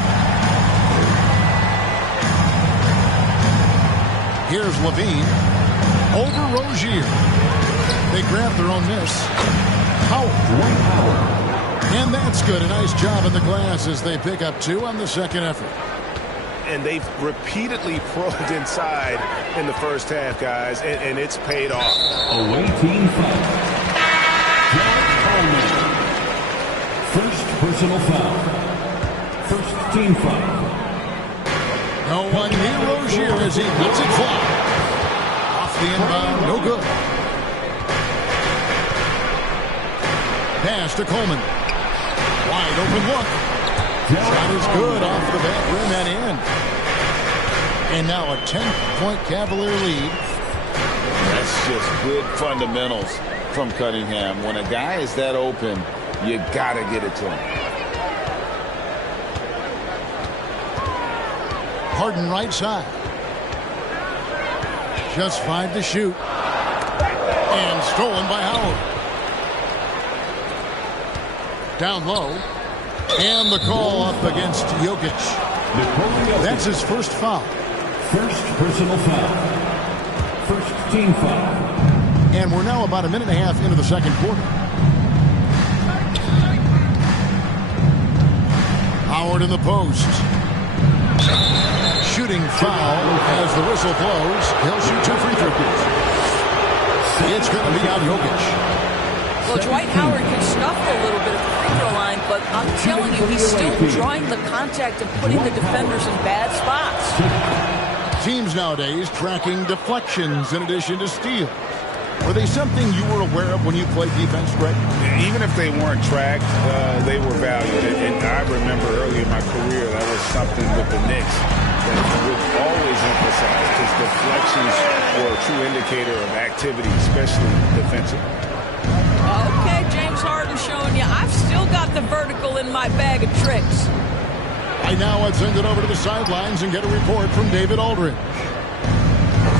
Here's Levine. Over Rozier. They grab their own miss. Howard. And that's good. A nice job in the glass as they pick up 2 on the second effort. And they've repeatedly probed inside in the first half, guys, and it's paid off. Away team foul. First personal foul. First team foul. No one near Rozier as he lets it fly. Off the inbound, no good. Pass to Coleman. Wide open look. Shot is good off the back rim and in. And now a 10-point Cavalier lead. That's just good fundamentals from Cunningham. When a guy is that open, you got to get it to him. Harden right side. Just 5 to shoot. And stolen by Howard. Down low. And the call up against Jokic. That's his first foul. First personal foul. First team foul. And we're now about a minute and a half into the second quarter. Howard in the post. Shooting foul as the whistle blows. He'll shoot 2 free throws. It's going to be on Jokic. Well, Dwight Howard can snuff a little bit at the free throw line, but I'm telling you, he's still drawing the contact and putting the defenders in bad spots. Teams nowadays tracking deflections in addition to steals. Were they something you were aware of when you played defense, Greg? Even if they weren't tracked, they were valued. And I remember early in my career, that was something with the Knicks that would always emphasize, because deflections were a true indicator of activity, especially defensively. Okay, James Harden showing you. I've still got the vertical in my bag of tricks. Right now, let's send it over to the sidelines and get a report from David Aldridge.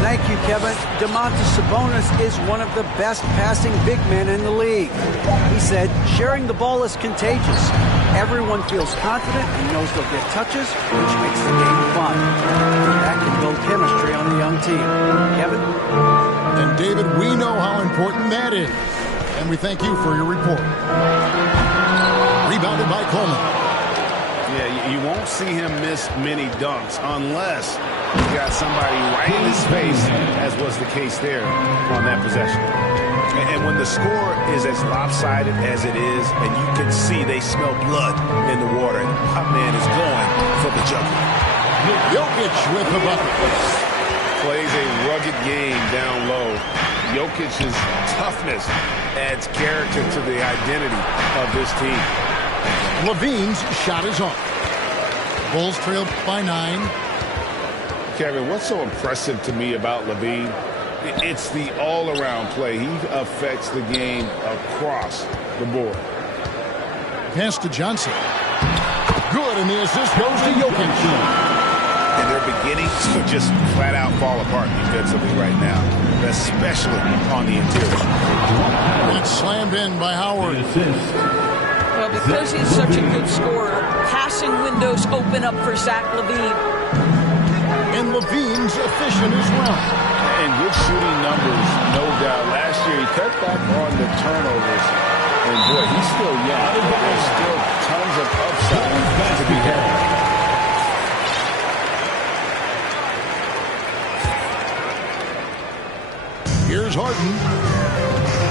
Thank you, Kevin. Domantas Sabonis is one of the best passing big men in the league. He said, sharing the ball is contagious. Everyone feels confident and knows they'll get touches, which makes the game fun. That can build chemistry on a young team. Kevin? And David, we know how important that is. And we thank you for your report. Rebounded by Coleman. Yeah, you won't see him miss many dunks unless he's got somebody right in his face, as was the case there on that possession. And when the score is as lopsided as it is, and you can see they smell blood in the water, and my man is going for the jugular. Jokic with the bucket. Plays a rugged game down low. Jokic's toughness adds character to the identity of this team. Levine's shot is off. Bulls trailed by 9. Kevin, what's so impressive to me about Levine? It's the all-around play. He affects the game across the board. Pass to Johnson. Good, and the assist goes to Jokic. And they're beginning to just flat-out fall apart defensively right now, especially on the interior. It's slammed in by Howard. Well, because he's such a good scorer, passing windows open up for Zach LaVine. And Levine's efficient as well. And good shooting numbers, no doubt. Last year, he cut back on the turnovers. And, boy, he's still young. There's still tons of upside to be had. Here's Harden.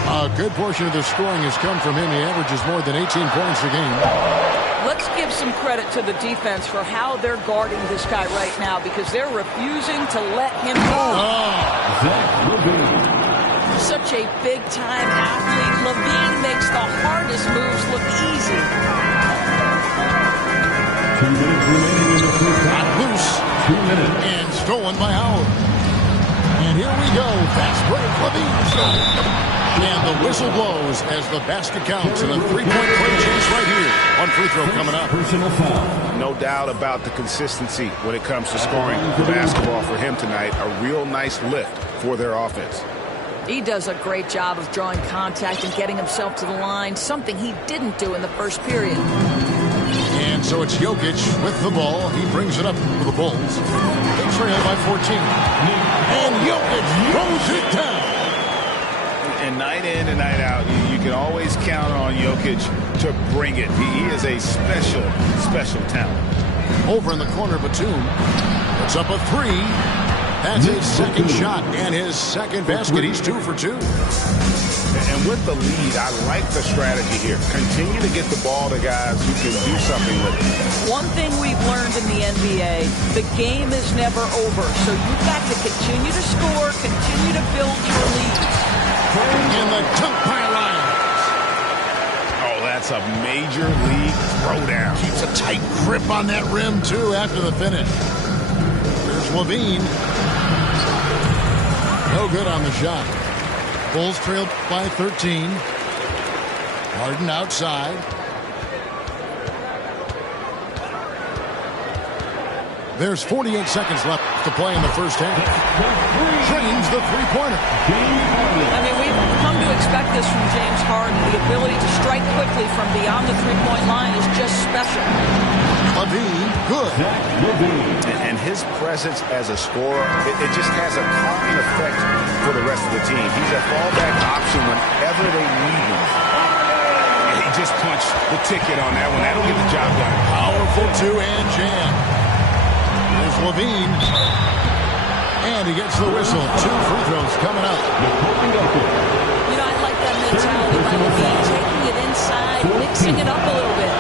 A good portion of the scoring has come from him. He averages more than 18 points a game. Let's give some credit to the defense for how they're guarding this guy right now, because they're refusing to let him go. He's such a big-time athlete. LaVine makes the hardest moves look easy. 2 minutes remaining in the first half. Loose. 2 minutes. And stolen by Howard. And here we go. Fast break. Levine's. And the whistle blows as the basket counts. And a three-point play chase right here. One free throw coming up. Personal foul. No doubt about the consistency when it comes to scoring the basketball for him tonight. A real nice lift for their offense. He does a great job of drawing contact and getting himself to the line, something he didn't do in the first period. And so it's Jokic with the ball. He brings it up for the Bulls. They trail by 14. And Jokic throws it down. And night in and night out, you can always count on Jokic to bring it. He is a special, special talent. Over in the corner, Batum puts up a three. That's his second shot and his second basket. He's 2 for 2. And with the lead, I like the strategy here. Continue to get the ball to guys who can do something with it. One thing we've learned in the NBA, the game is never over. So you've got to continue to score, continue to build your lead. In the dunk by Lyons. Oh, that's a major league throwdown. Keeps a tight grip on that rim, too, after the finish. There's Levine. No good on the shot. Bulls trailed by 13. Harden outside. There's 48 seconds left to play in the first half. Drains the three-pointer. I mean, we've come to expect this from James Harden. The ability to strike quickly from beyond the three-point line is just special. Levine, good. And his presence as a scorer, it just has a calming effect for the rest of the team. He's a fallback option whenever they need him. And he just punched the ticket on that one. That'll get the job done. Powerful two-hand jam. There's Levine. And he gets the whistle. 2 free throws coming up. You know, I like that mentality by Levine, taking it inside, mixing it up a little bit.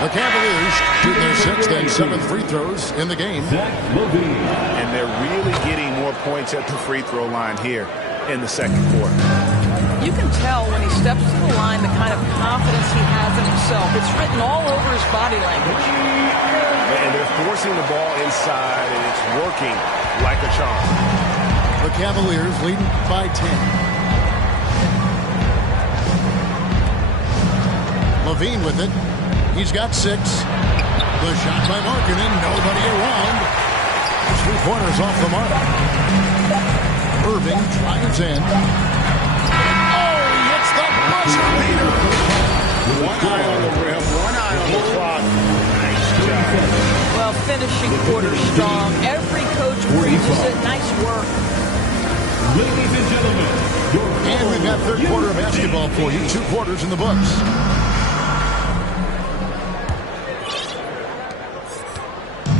The Cavaliers shoot their 6th and 7th free throws in the game. And they're really getting more points at the free throw line here in the second quarter. You can tell when he steps to the line the kind of confidence he has in himself. It's written all over his body language. And they're forcing the ball inside, and it's working like a charm. The Cavaliers leading by 10. Levine with it. He's got 6. The shot by Markkanen. Nobody around. The three-pointers off the mark. Irving drives in. Oh, he hits the buzzer beater. One eye on the rim, one eye on finishing quarter strong. Every coach praises it. Nice work. Ladies and gentlemen, And we've got third quarter of basketball for you. 2 quarters in the books.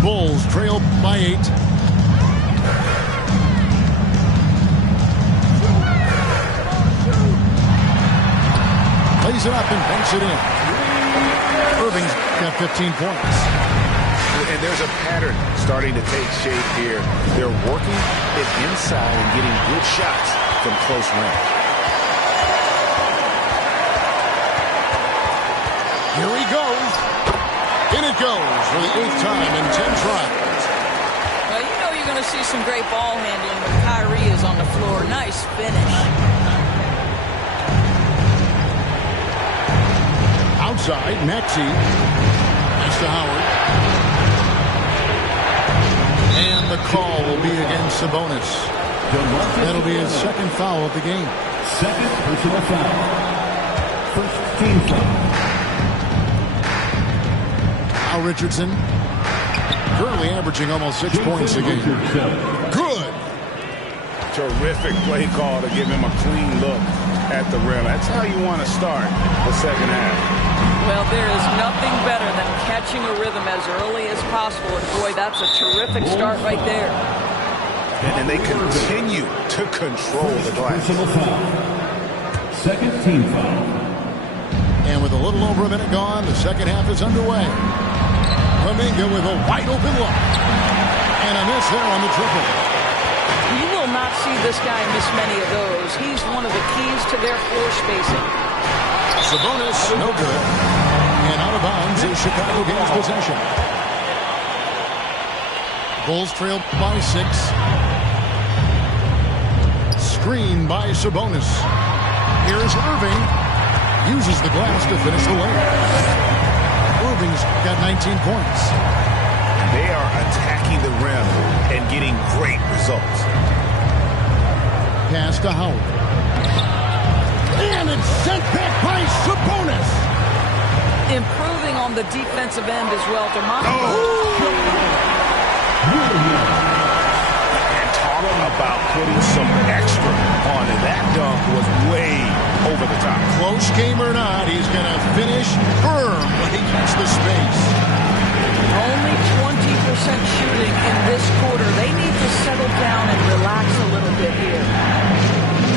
Bulls trail by 8. Lays it up and banks it in. Irving's got 15 points. And there's a pattern starting to take shape here. They're working it inside and getting good shots from close range. Here he goes. In it goes for the 8th time in 10 tries. Well, you know you're going to see some great ball handling when Kyrie is on the floor. Nice finish. Outside, Maxey. Nice to Howard. And the call will be against Sabonis. That'll be his second foul of the game. second personal foul. First team foul. Al Richardson currently averaging almost 6 points a game. Good. Terrific play call to give him a clean look at the rim. That's how you want to start the second half. Well, there is nothing better than catching a rhythm as early as possible. And boy, that's a terrific start right there. And they continue to control the glass. Personal foul. Second team foul. And with a little over a minute gone, the second half is underway. Kuminga with a wide open look. And a miss there on the triple. You will not see this guy miss many of those. He's one of the keys to their floor spacing. Sabonis, no good. And out of bounds is Chicago gains possession. Bulls trail by 6. Screen by Sabonis. Here's Irving. Uses the glass to finish the layup. Irving's got 19 points. They are attacking the rim and getting great results. Pass to Howard. And it's sent back by Sabonis. Improving on the defensive end as well. And talk about putting some extra on it. That dunk was way over the top. Close game or not, he's going to finish firm when he gets the space. Only 20% shooting in this quarter. They need to settle down and relax a little bit here.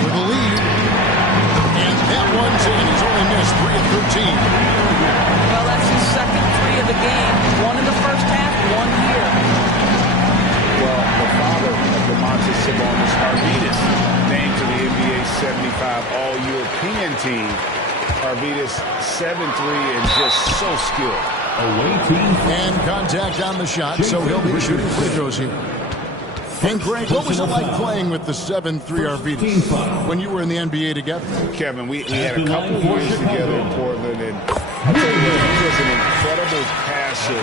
With a lead. And that one's in. He's only missed 3 of 13. Well, that's his second 3 of the game. 1 in the first half, 1 here. Well, the father of Domantas Sabonis, Arvydas, named to the NBA 75 All-European team. Arvydas 7'3" and just so skilled. Away team. And contact on the shot, so he'll be shooting free throws here. And Greg, what was it like playing with the 7'3" Arvydas when you were in the NBA together? Kevin, we had a couple of years together in Portland, and I'll tell you what, he was an incredible passer.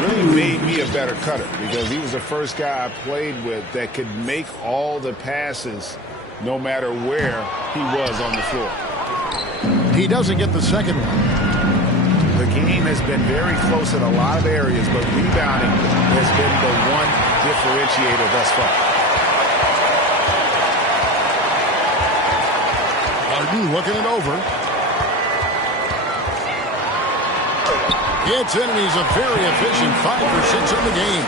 Really made me a better cutter because he was the first guy I played with that could make all the passes no matter where he was on the floor. He doesn't get the second one. The game has been very close in a lot of areas, but rebounding has been the one differentiator thus far. Harden looking it over. It's in, and he's a very efficient 5 for 6 in the game.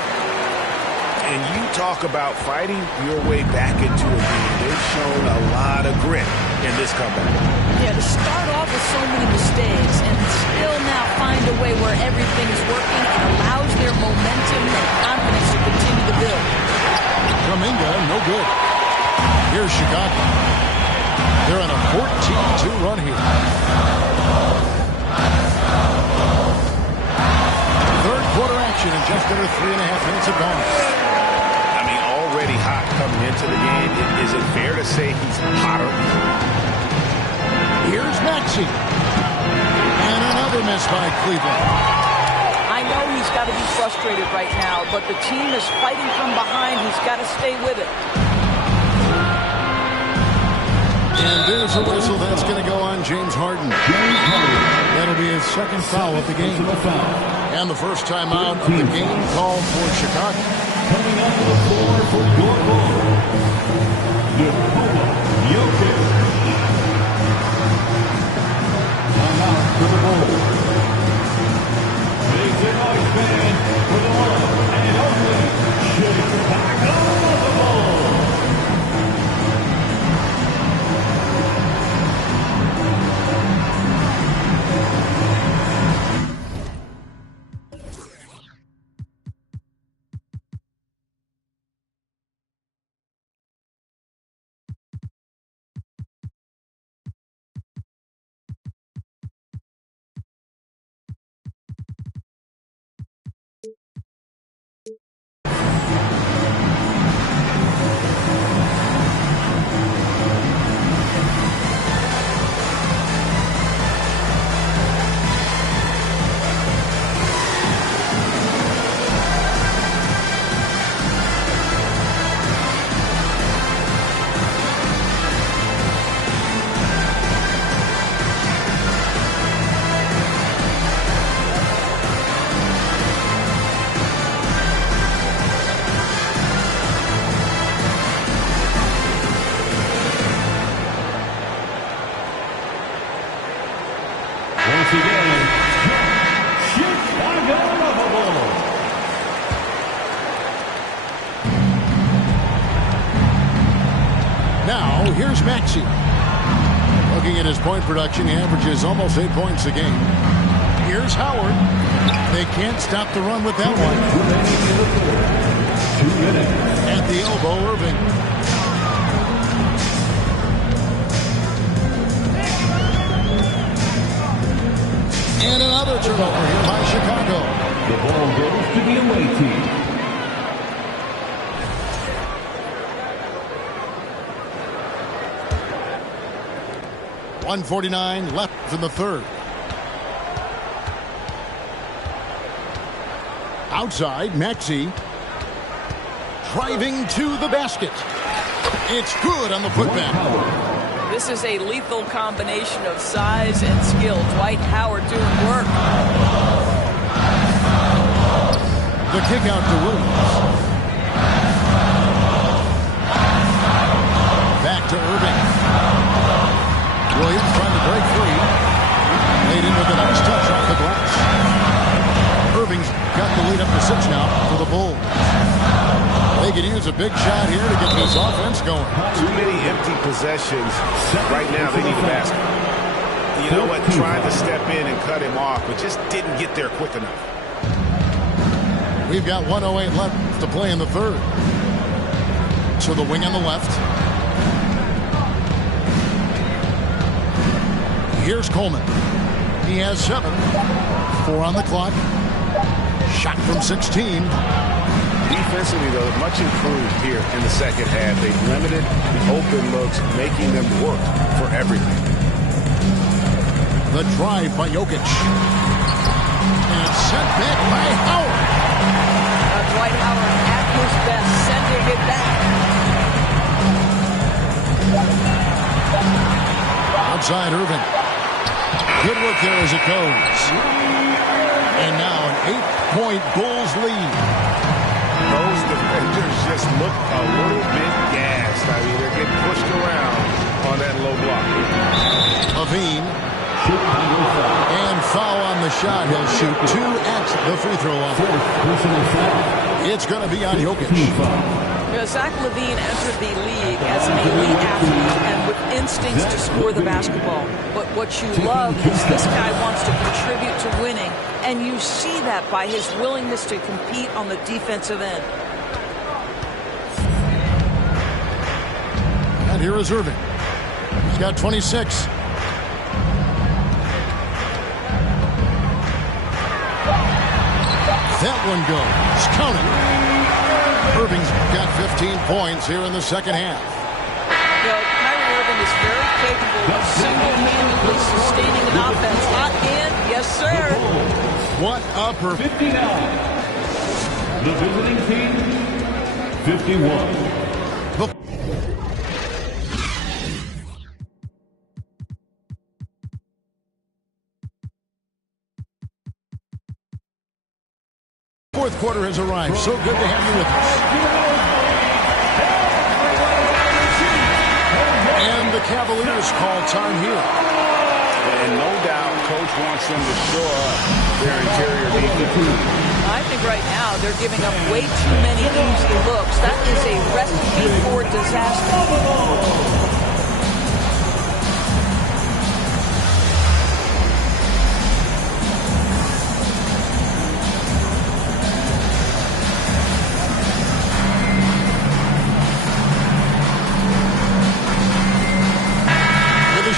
And you talk about fighting your way back into a game. They've shown a lot of grit in this comeback. Yeah, to start off with so many mistakes and still now find a way where everything's working and allows their momentum and confidence to continue to build. Kuminga, no good. Here's Chicago. They're on a 14-2 run here. Third quarter action in just under 3.5 minutes of gone. I mean, already hot coming into the game. Is it fair to say he's hotter? Here's Maxey. And another miss by Cleveland. I know he's got to be frustrated right now, but the team is fighting from behind. He's got to stay with it. And there's a whistle. That's going to go on James Harden. That'll be his second foul of the game. And the first time out of the game called for Chicago. Coming up to the floor for your Bulls, Nikola Jokic. Timeout for the Bulls. Make some noise, fans, for the one and only Chicago Bulls. Once again, Chicago Bulls. Now, here's Maxey. Looking at his point production, he averages almost 8 points a game. Here's Howard. They can't stop the run with that one. 2 minutes. At the elbow, Irving. And another turnover here by Chicago. The ball goes to the away team. .149 left in the third. Outside, Maxey. Driving to the basket. It's good on the putback. This is a lethal combination of size and skill. Dwight Howard doing work. The kick out to Williams. Back to Irving. Williams trying to break free. Laid in with a nice touch off the glass. Irving's got the lead up to 6 now for the Bulls. They can use a big shot here to get this offense going. Too many empty possessions. Right now, they need a basket. You know what? Tried to step in and cut him off, but just didn't get there quick enough. We've got 1:08 left to play in the third. So the wing on the left. Here's Coleman. He has 7. 4 on the clock. Shot from 16. Defensively, though, much improved here in the second half. They've limited the open looks, making them work for everything. The drive by Jokic. And sent back by Howard. Dwight Howard at his best, sending it back. Outside Irving. Good work there as it goes. And now an 8-point Bulls lead. Those defenders just look a little bit gassed. I mean, they're getting pushed around on that low block. Levine. And foul on the shot. He'll shoot 2 at the free throw line. It's going to be on Jokic. Zach LaVine entered the league as an elite athlete and with instincts to score the basketball. But what you love is this guy wants to contribute to winning, and you see that by his willingness to compete on the defensive end. And here is Irving. He's got 26. That one goes. Counting. Irving's got 15 points here in the second half. Kyrie Irving is very capable of single-handedly sustaining an offense. Hot hand, yes, sir. What a 59. The visiting team, 51. quarter has arrived. So good to have you with us. And the Cavaliers call time here. And no doubt, Coach wants them to shore up their interior defense. I think right now they're giving up way too many easy looks. That is a recipe for disaster.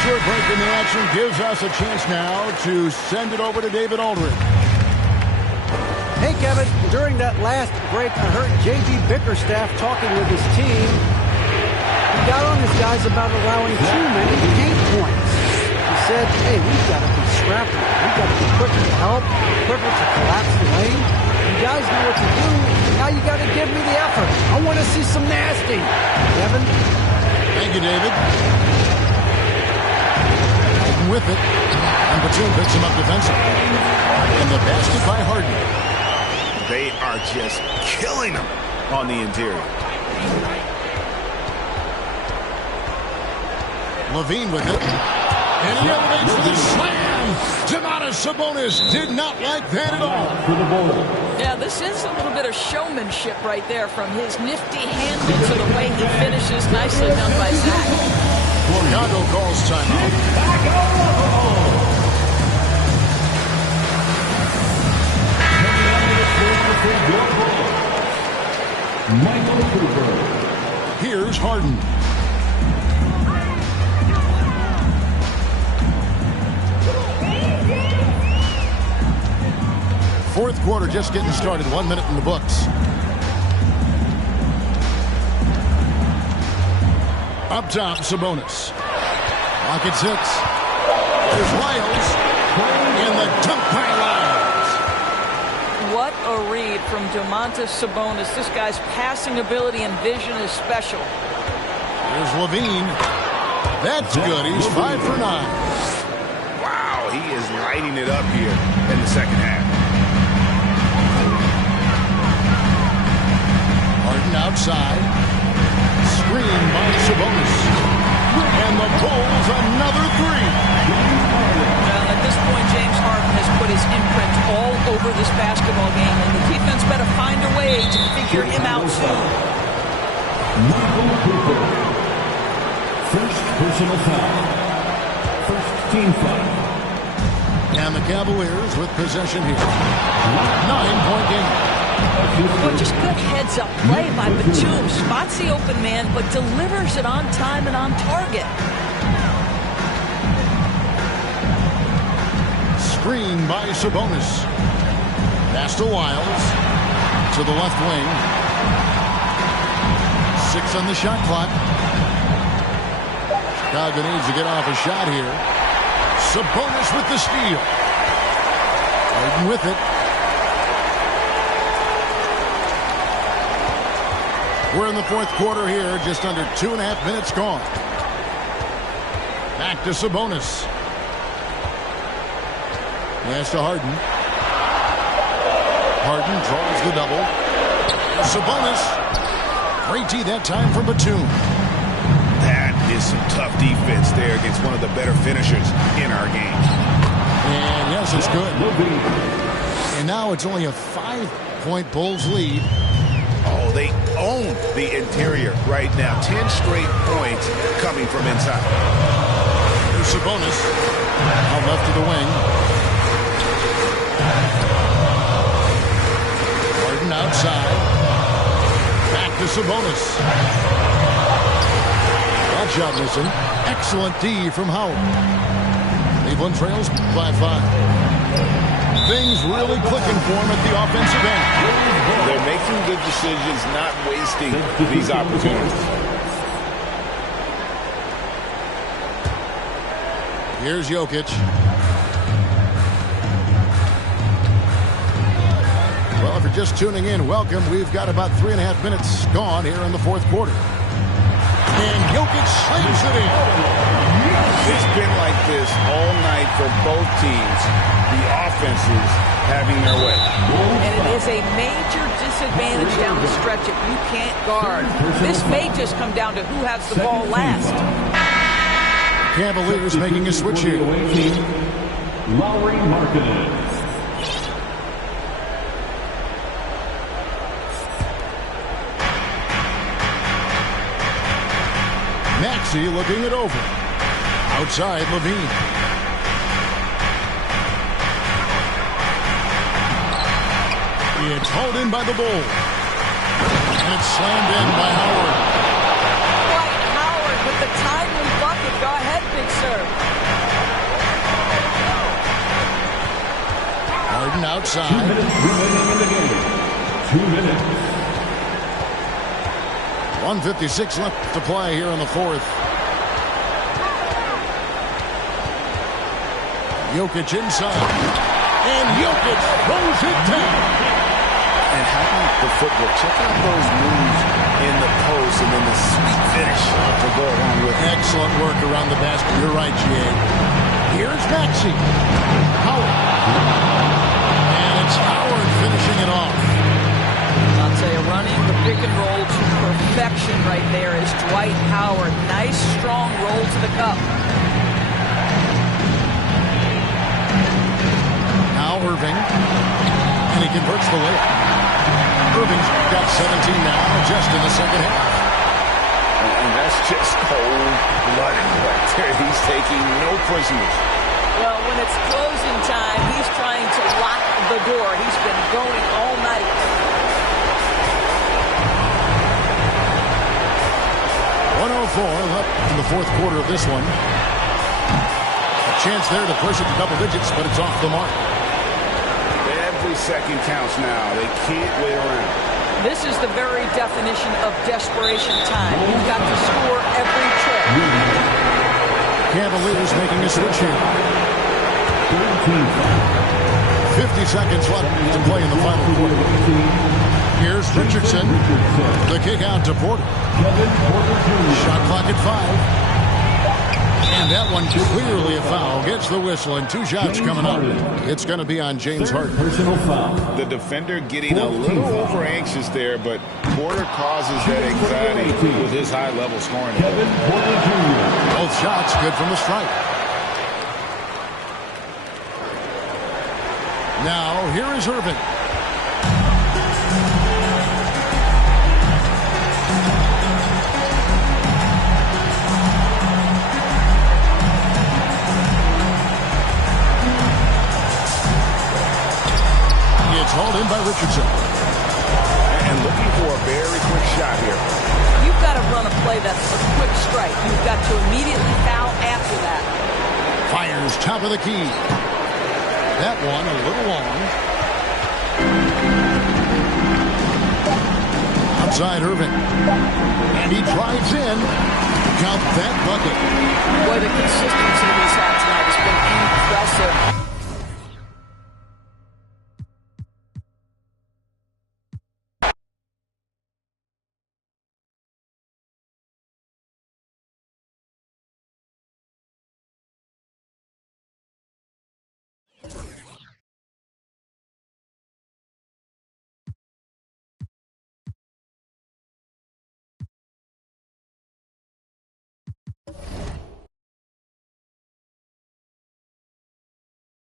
Short break in the action gives us a chance now to send it over to David Aldridge. Hey, Kevin, during that last break, I heard J.B. Bickerstaff talking with his team. He got on his guys about allowing too many paint points. He said, hey, we've got to be scrappy. We've got to be quicker to help, quicker to collapse the lane. You guys know what to do. Now you got to give me the effort. I want to see some nasty. Kevin? Thank you, David. With it, and Batum picks him up defensively. And the basket by Harden. They are just killing him on the interior. Levine with it. And he elevates for the slam. Domantas Sabonis did not like that at all. Yeah, this is a little bit of showmanship right there, from his nifty handle to the way he finishes. Nicely done by Zach. Chicago calls timeout. Michael Cooper. Here's Harden. Fourth quarter just getting started. 1 minute in the books. Up top, Sabonis. Rockets hits. There's Lyles. And the dunk by Lyles. What a read from Domantas Sabonis. This guy's passing ability and vision is special. There's Levine. That's good. He's 5 for 9. Wow, he is lighting it up here in the second half. Harden outside. Screen by Sabonis. And the Bulls another three. Well, at this point, James Harden has put his imprint all over this basketball game, and the defense better find a way to figure him out soon. Michael Cooper. First personal foul. First team foul. And the Cavaliers with possession here. 9-point game. Well, just good heads-up play by Batum. Spots the open man, but delivers it on time and on target. Screen by Sabonis. Pass to Lyles. To the left wing. 6 on the shot clock. Chicago needs to get off a shot here. Sabonis with the steal. Harden with it. We're in the fourth quarter here. Just under 2.5 minutes gone. Back to Sabonis. Pass to Harden. Harden draws the double. Sabonis. Great D that time from Batum. That is some tough defense there against one of the better finishers in our game. And yes, it's good. And now it's only a 5-point Bulls lead. Oh, they own the interior right now. 10 straight points coming from inside. Here's Sabonis. Out left to the wing. Harden outside. Back to Sabonis. That shot missing. Excellent D from Howard. Cleveland trails by 5. Things really clicking for him at the offensive end. They're making good decisions, not wasting these opportunities. Here's Jokic. Well, if you're just tuning in, welcome. We've got about 3.5 minutes gone here in the fourth quarter. And Jokic slams it in. It's been like this all night for both teams. The offenses having their way. And it is a major disadvantage down the stretch if you can't guard. This may just come down to who has the ball last. Cavaliers making a switch here. Lowry Markkanen. Maxey looking it over. Outside, Levine. It's hauled in by the Bulls. And it's slammed in by Howard. Dwight Howard with the timely bucket. Go ahead, big serve. Harden 2 outside. minutes remaining in the game. 2 minutes. 1:56 left to play here in the fourth. Jokic inside. And Jokic throws it down. And how about the footwork? Check out those moves in the post and then the sweet finish to go along with it. Excellent work around the basket. You're right, G.A. Here's Maxey. Howard. And it's Howard finishing it off. I'll tell you, running the pick and roll to perfection right there is Dwight Howard. Nice, strong roll to the cup. Now Irving. And he converts the layup. Irving's got 17 now, just in the second half. And that's just cold-blooded right there. He's taking no prisoners. Well, when it's closing time, he's trying to lock the door. He's been going all night. Left in the fourth quarter of this one. A chance there to push it to double digits, but it's off the mark. Every second counts now. They can't wait around. This is the very definition of desperation time. You've got to score every trip. Cavaliers making a switch here. 50 seconds left to play in the final quarter. Here's Richardson. The kick out to Porter. Shot clock at 5. And that one clearly a foul. Gets the whistle and 2 shots coming up. It's going to be on James Harden. Personal foul. The defender getting a little over anxious there, but Porter causes that anxiety with his high-level scoring. Both shots good from the stripe. Now here is Irving. It's hauled in by Richardson. And looking for a very quick shot here. You've got to run a play that's a quick strike. You've got to immediately foul after that. Fires top of the key. That one a little long. Outside Irving. And he drives in. Count that bucket. Boy, the consistency he's had tonight has been impressive.